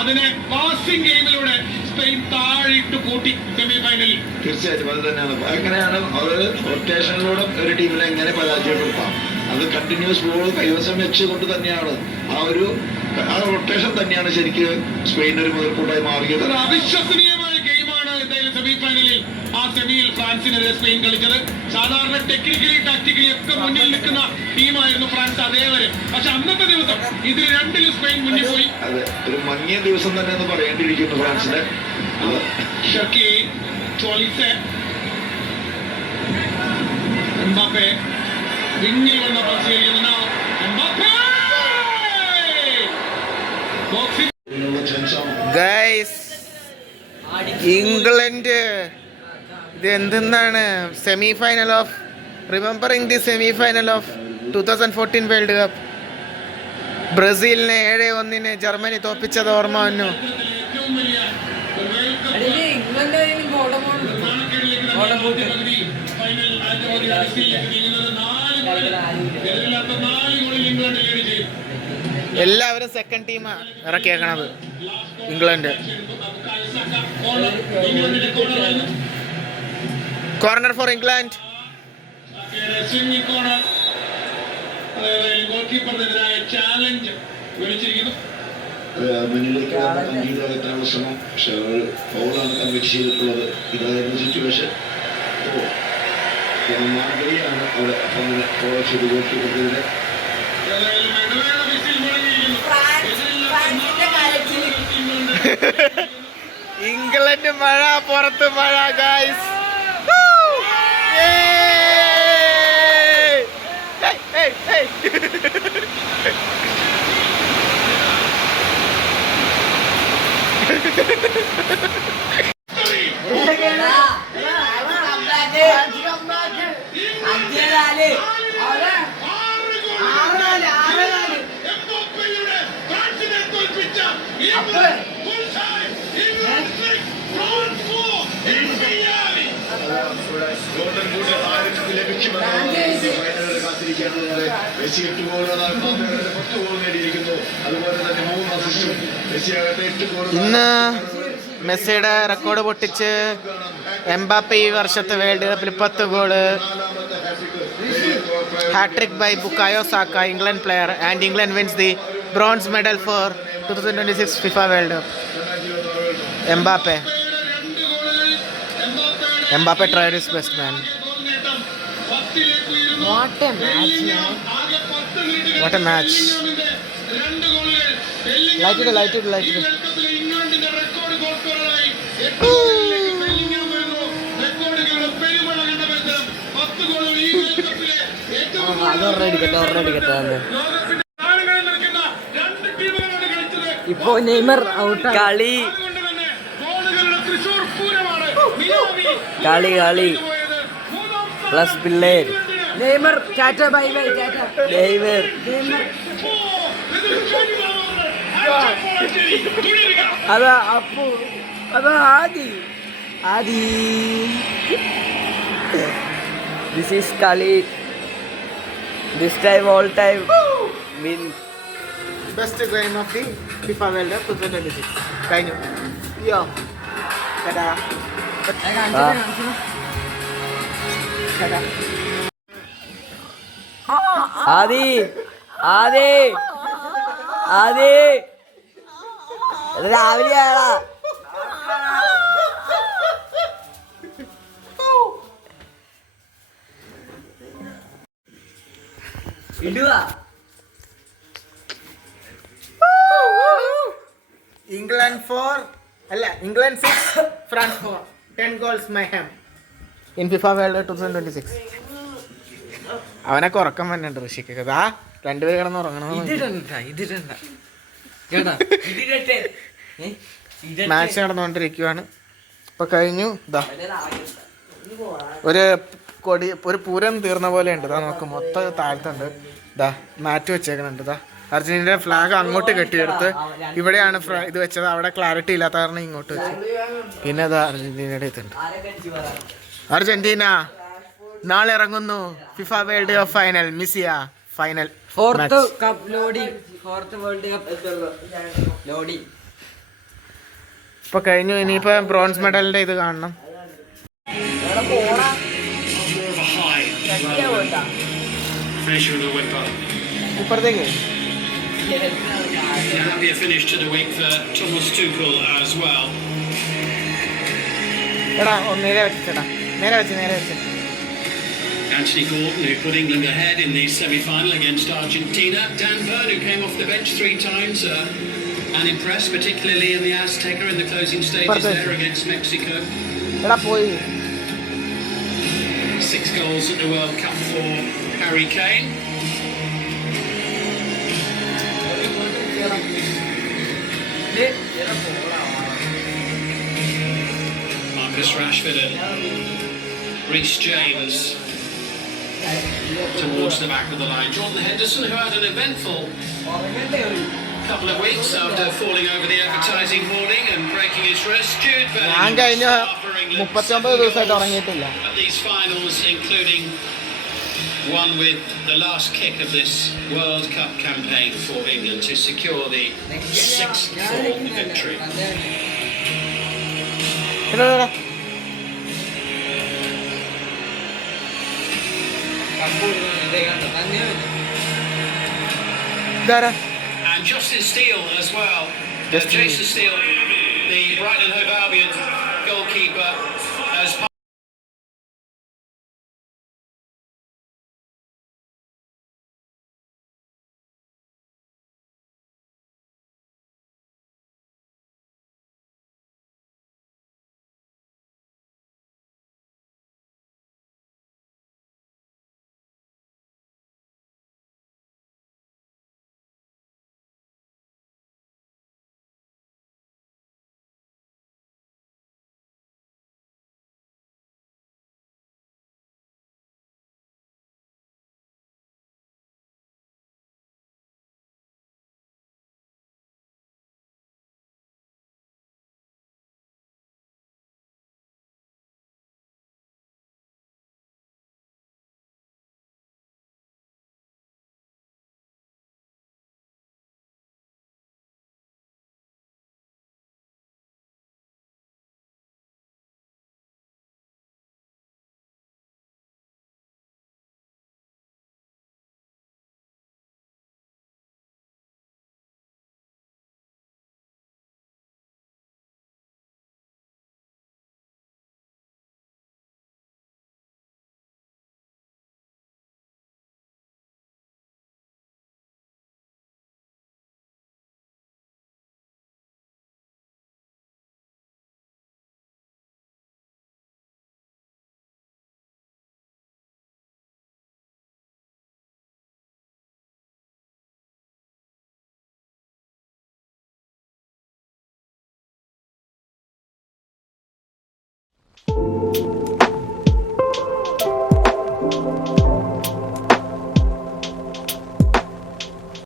അതിനെ പാസിംഗ് ഗെയിമിലൂടെ സ്പെയിൻ താഴിട്ട് കൂട്ടി സെമി ഫൈനലിൽ. തീർച്ചയായിട്ടും അത് തന്നെയാണ്. അങ്ങനെയാണ് അവർ റൊട്ടേഷനിലൂടെ ഒരു ടീമിനെ എങ്ങനെ പരാജയപ്പെടുത്താം, അത് കണ്ടിന്യൂസ് ബോൾ കൈവശം വെച്ചുകൊണ്ട് തന്നെയാണ് ആ റൊട്ടേഷൻ തന്നെയാണ് ശരിക്കും സ്പെയിൻ ഒരു മുതൽക്കൂട്ടായി മാറിയത്. ഒരു അവിശ്വസനീയമായ ഗെയിമാണ് എന്തായാലും സെമി ഫൈനലിൽ ആ സെമിയിൽ ഫ്രാൻസിനെതിരെ സ്പെയിൻ കളിച്ചത്. സാധാരണ ടെക്നിക്കലി ടാക്ടിക്കലി ഒക്കെ മുന്നിൽ നിൽക്കുന്ന ടീമായിരുന്നു ഫ്രാൻസ് അതേവരെ. പക്ഷെ അന്നത്തെ ദിവസം ഇതിൽ 2-ലും സ്പെയിൻ മുന്നിൽ പോയി. അതെ, ഒരു മങ്ങിയ ദിവസം തന്നെ എന്ന് പറയേണ്ടിയിരിക്കുന്നു ഫ്രാൻസിനെ. ഷർക്കി, ചോളിസെ, എംബാപ്പെ വിങ്ങിൽ വന്ന പരിശീലിക്കുന്നു. എംബാപ്പെ ബോക്സിംഗ് ഗൈസ്, ഇംഗ്ലണ്ട് ഇത് എന്തെന്നാണ് semi final of remembering the semi final of 2014 world cup. ബ്രസീലിനെ 7-1 ജർമ്മനി തോൽപ്പിച്ചത് ഓർമ്മ വന്നു. ഏറ്റവും വലിയ ഇംഗ്ലണ്ട് ഫൈനൽ നീങ്ങുന്നത് 4 ഗോളിൽ ഇംഗ്ലണ്ട് ലീഡ് ചെയ്യും. എല്ലാവരും സെക്കൻഡ് ടീമാ ഇറക്കിയേക്കണത് England. Corner for England. Swinging corner, goal കീപ്പറിനെതിരായ ചാലഞ്ച് വിളിച്ചിരിക്കുന്നു. മുന്നിലേക്ക് അംഗീകാരത്തിനുള്ള ശ്രമം, പക്ഷെ ഫൗളാണ് കമ്മിറ്റ് ചെയ്തിട്ടുള്ളത്. ഇതായിരുന്നു സിറ്റുവേഷൻ. മാർഗരിയാണ് അവിടെ അങ്ങനെ ഫോളോ ചെയ്ത് ഗോൾ കീപ്പറിനെതിരെ. ഇംഗ്ലണ്ട് മഴ, പുറത്ത് മഴ ഗൈസ്. ഗോൾഡൻ ബൂട്ട് ആർക്ക് ലഭിക്കുമെന്ന് കാത്തിരിക്കുകയാണ്. മെസ്സി 8 ഗോളുകൾ, 10 ഗോൾ നേടിയിരിക്കുന്നു. അതുപോലെ തന്നെ 3 അസിസ്റ്റും. മെസ്സി ആകട്ടെ 8 ഗോളുകൾ. ഇന്ന് മെസ്സിയുടെ റെക്കോർഡ് പൊട്ടിച്ച് എംബാപ്പെ ഈ വർഷത്തെ വേൾഡ് കപ്പിൽ 10 goal. Hattrick by Bukayo Saka, England player, and England wins the bronze medal for 2026 FIFA world cup. Mbappe tried his best, man. What a match, man. What a match. Light it. ഇംഗ്ലണ്ടിന്റെ record goal സ്കോററായി ഇപ്പൊ Neymar out. കളി plus പിള്ളേർ. Neymar Tata bye bye Tata. Neymar അതാ അപ്പു, അതാ ആദി. This is കളി. This time all time win. Best game of the FIFA world cup 2026 കഴിഞ്ഞു. യോ ടാറ്റാ. ആദി രാവിലെ ആളാ. England 6, France 4. 10 goals mayhem in FIFA World Cup 2026. അവനൊക്കെ ഉറക്കം വന്നിട്ടുണ്ട് ഋഷിക്ക്. ആ 2 പേര് കിടന്ന് ഉറങ്ങണം. മാച്ച് നടന്നുകൊണ്ടിരിക്കുവാണ്. ഇപ്പൊ കഴിഞ്ഞു. ഇതാ ഒരു പൂരം തീർന്ന പോലെ ഉണ്ട്. ഇതാ നോക്ക്, മൊത്തം താഴ്ത്തുണ്ട്. ഇതാ മാറ്റ് വെച്ചേക്കണുണ്ട്. ഇതാ അർജന്റീനയുടെ ഫ്ലാഗ് അങ്ങോട്ട് കെട്ടിയെടുത്ത് ഇവിടെയാണ് ഇത് വെച്ചത്. അവിടെ ക്ലാരിറ്റി ഇല്ലാത്ത കാരണം ഇങ്ങോട്ട് വെച്ചു. പിന്നെ അതാ അർജന്റീനയുടെ ഇതുണ്ട്. അർജന്റീന നാളെ ഇറങ്ങുന്നു ഫിഫ വേൾഡ് കപ്പ് ഫൈനൽ. മിസിയ final fourth cup loading, fourth world cup loading ഇപ്പൊ കഴിഞ്ഞു. ഇനിയിപ്പോ ബ്രോൺസ് മെഡലിന്റെ ഇത് കാണണം. ഇപ്പുറത്തേക്ക് Happier finish to the week for Thomas Tuchel as well. എടാ നേരെ വെച്ചിട്ടാ, നേരെ വെച്ച്. Anthony Gordon, who put England ahead in the semi-final against Argentina. Dan Burn, who came off the bench 3 times and impressed, particularly in the Azteca in the closing stages there against Mexico. എടാ പോയി. 6 goals at the World Cup for Harry Kane. Marcus Rashford and Reece James towards the back of the line. Jordan Henderson, who had an eventful couple of weeks after falling over the advertising hoarding and breaking his wrist. Jude ഞാൻ കഴിഞ്ഞ 39 ദിവസമായിട്ട് ഉറങ്ങിയിട്ടില്ല. at these finals, including one with the last kick of this World Cup campaign for England to secure the 6th full victory. And Justin Steele as well. Jason Steele, the Brighton and Hove Albion goalkeeper,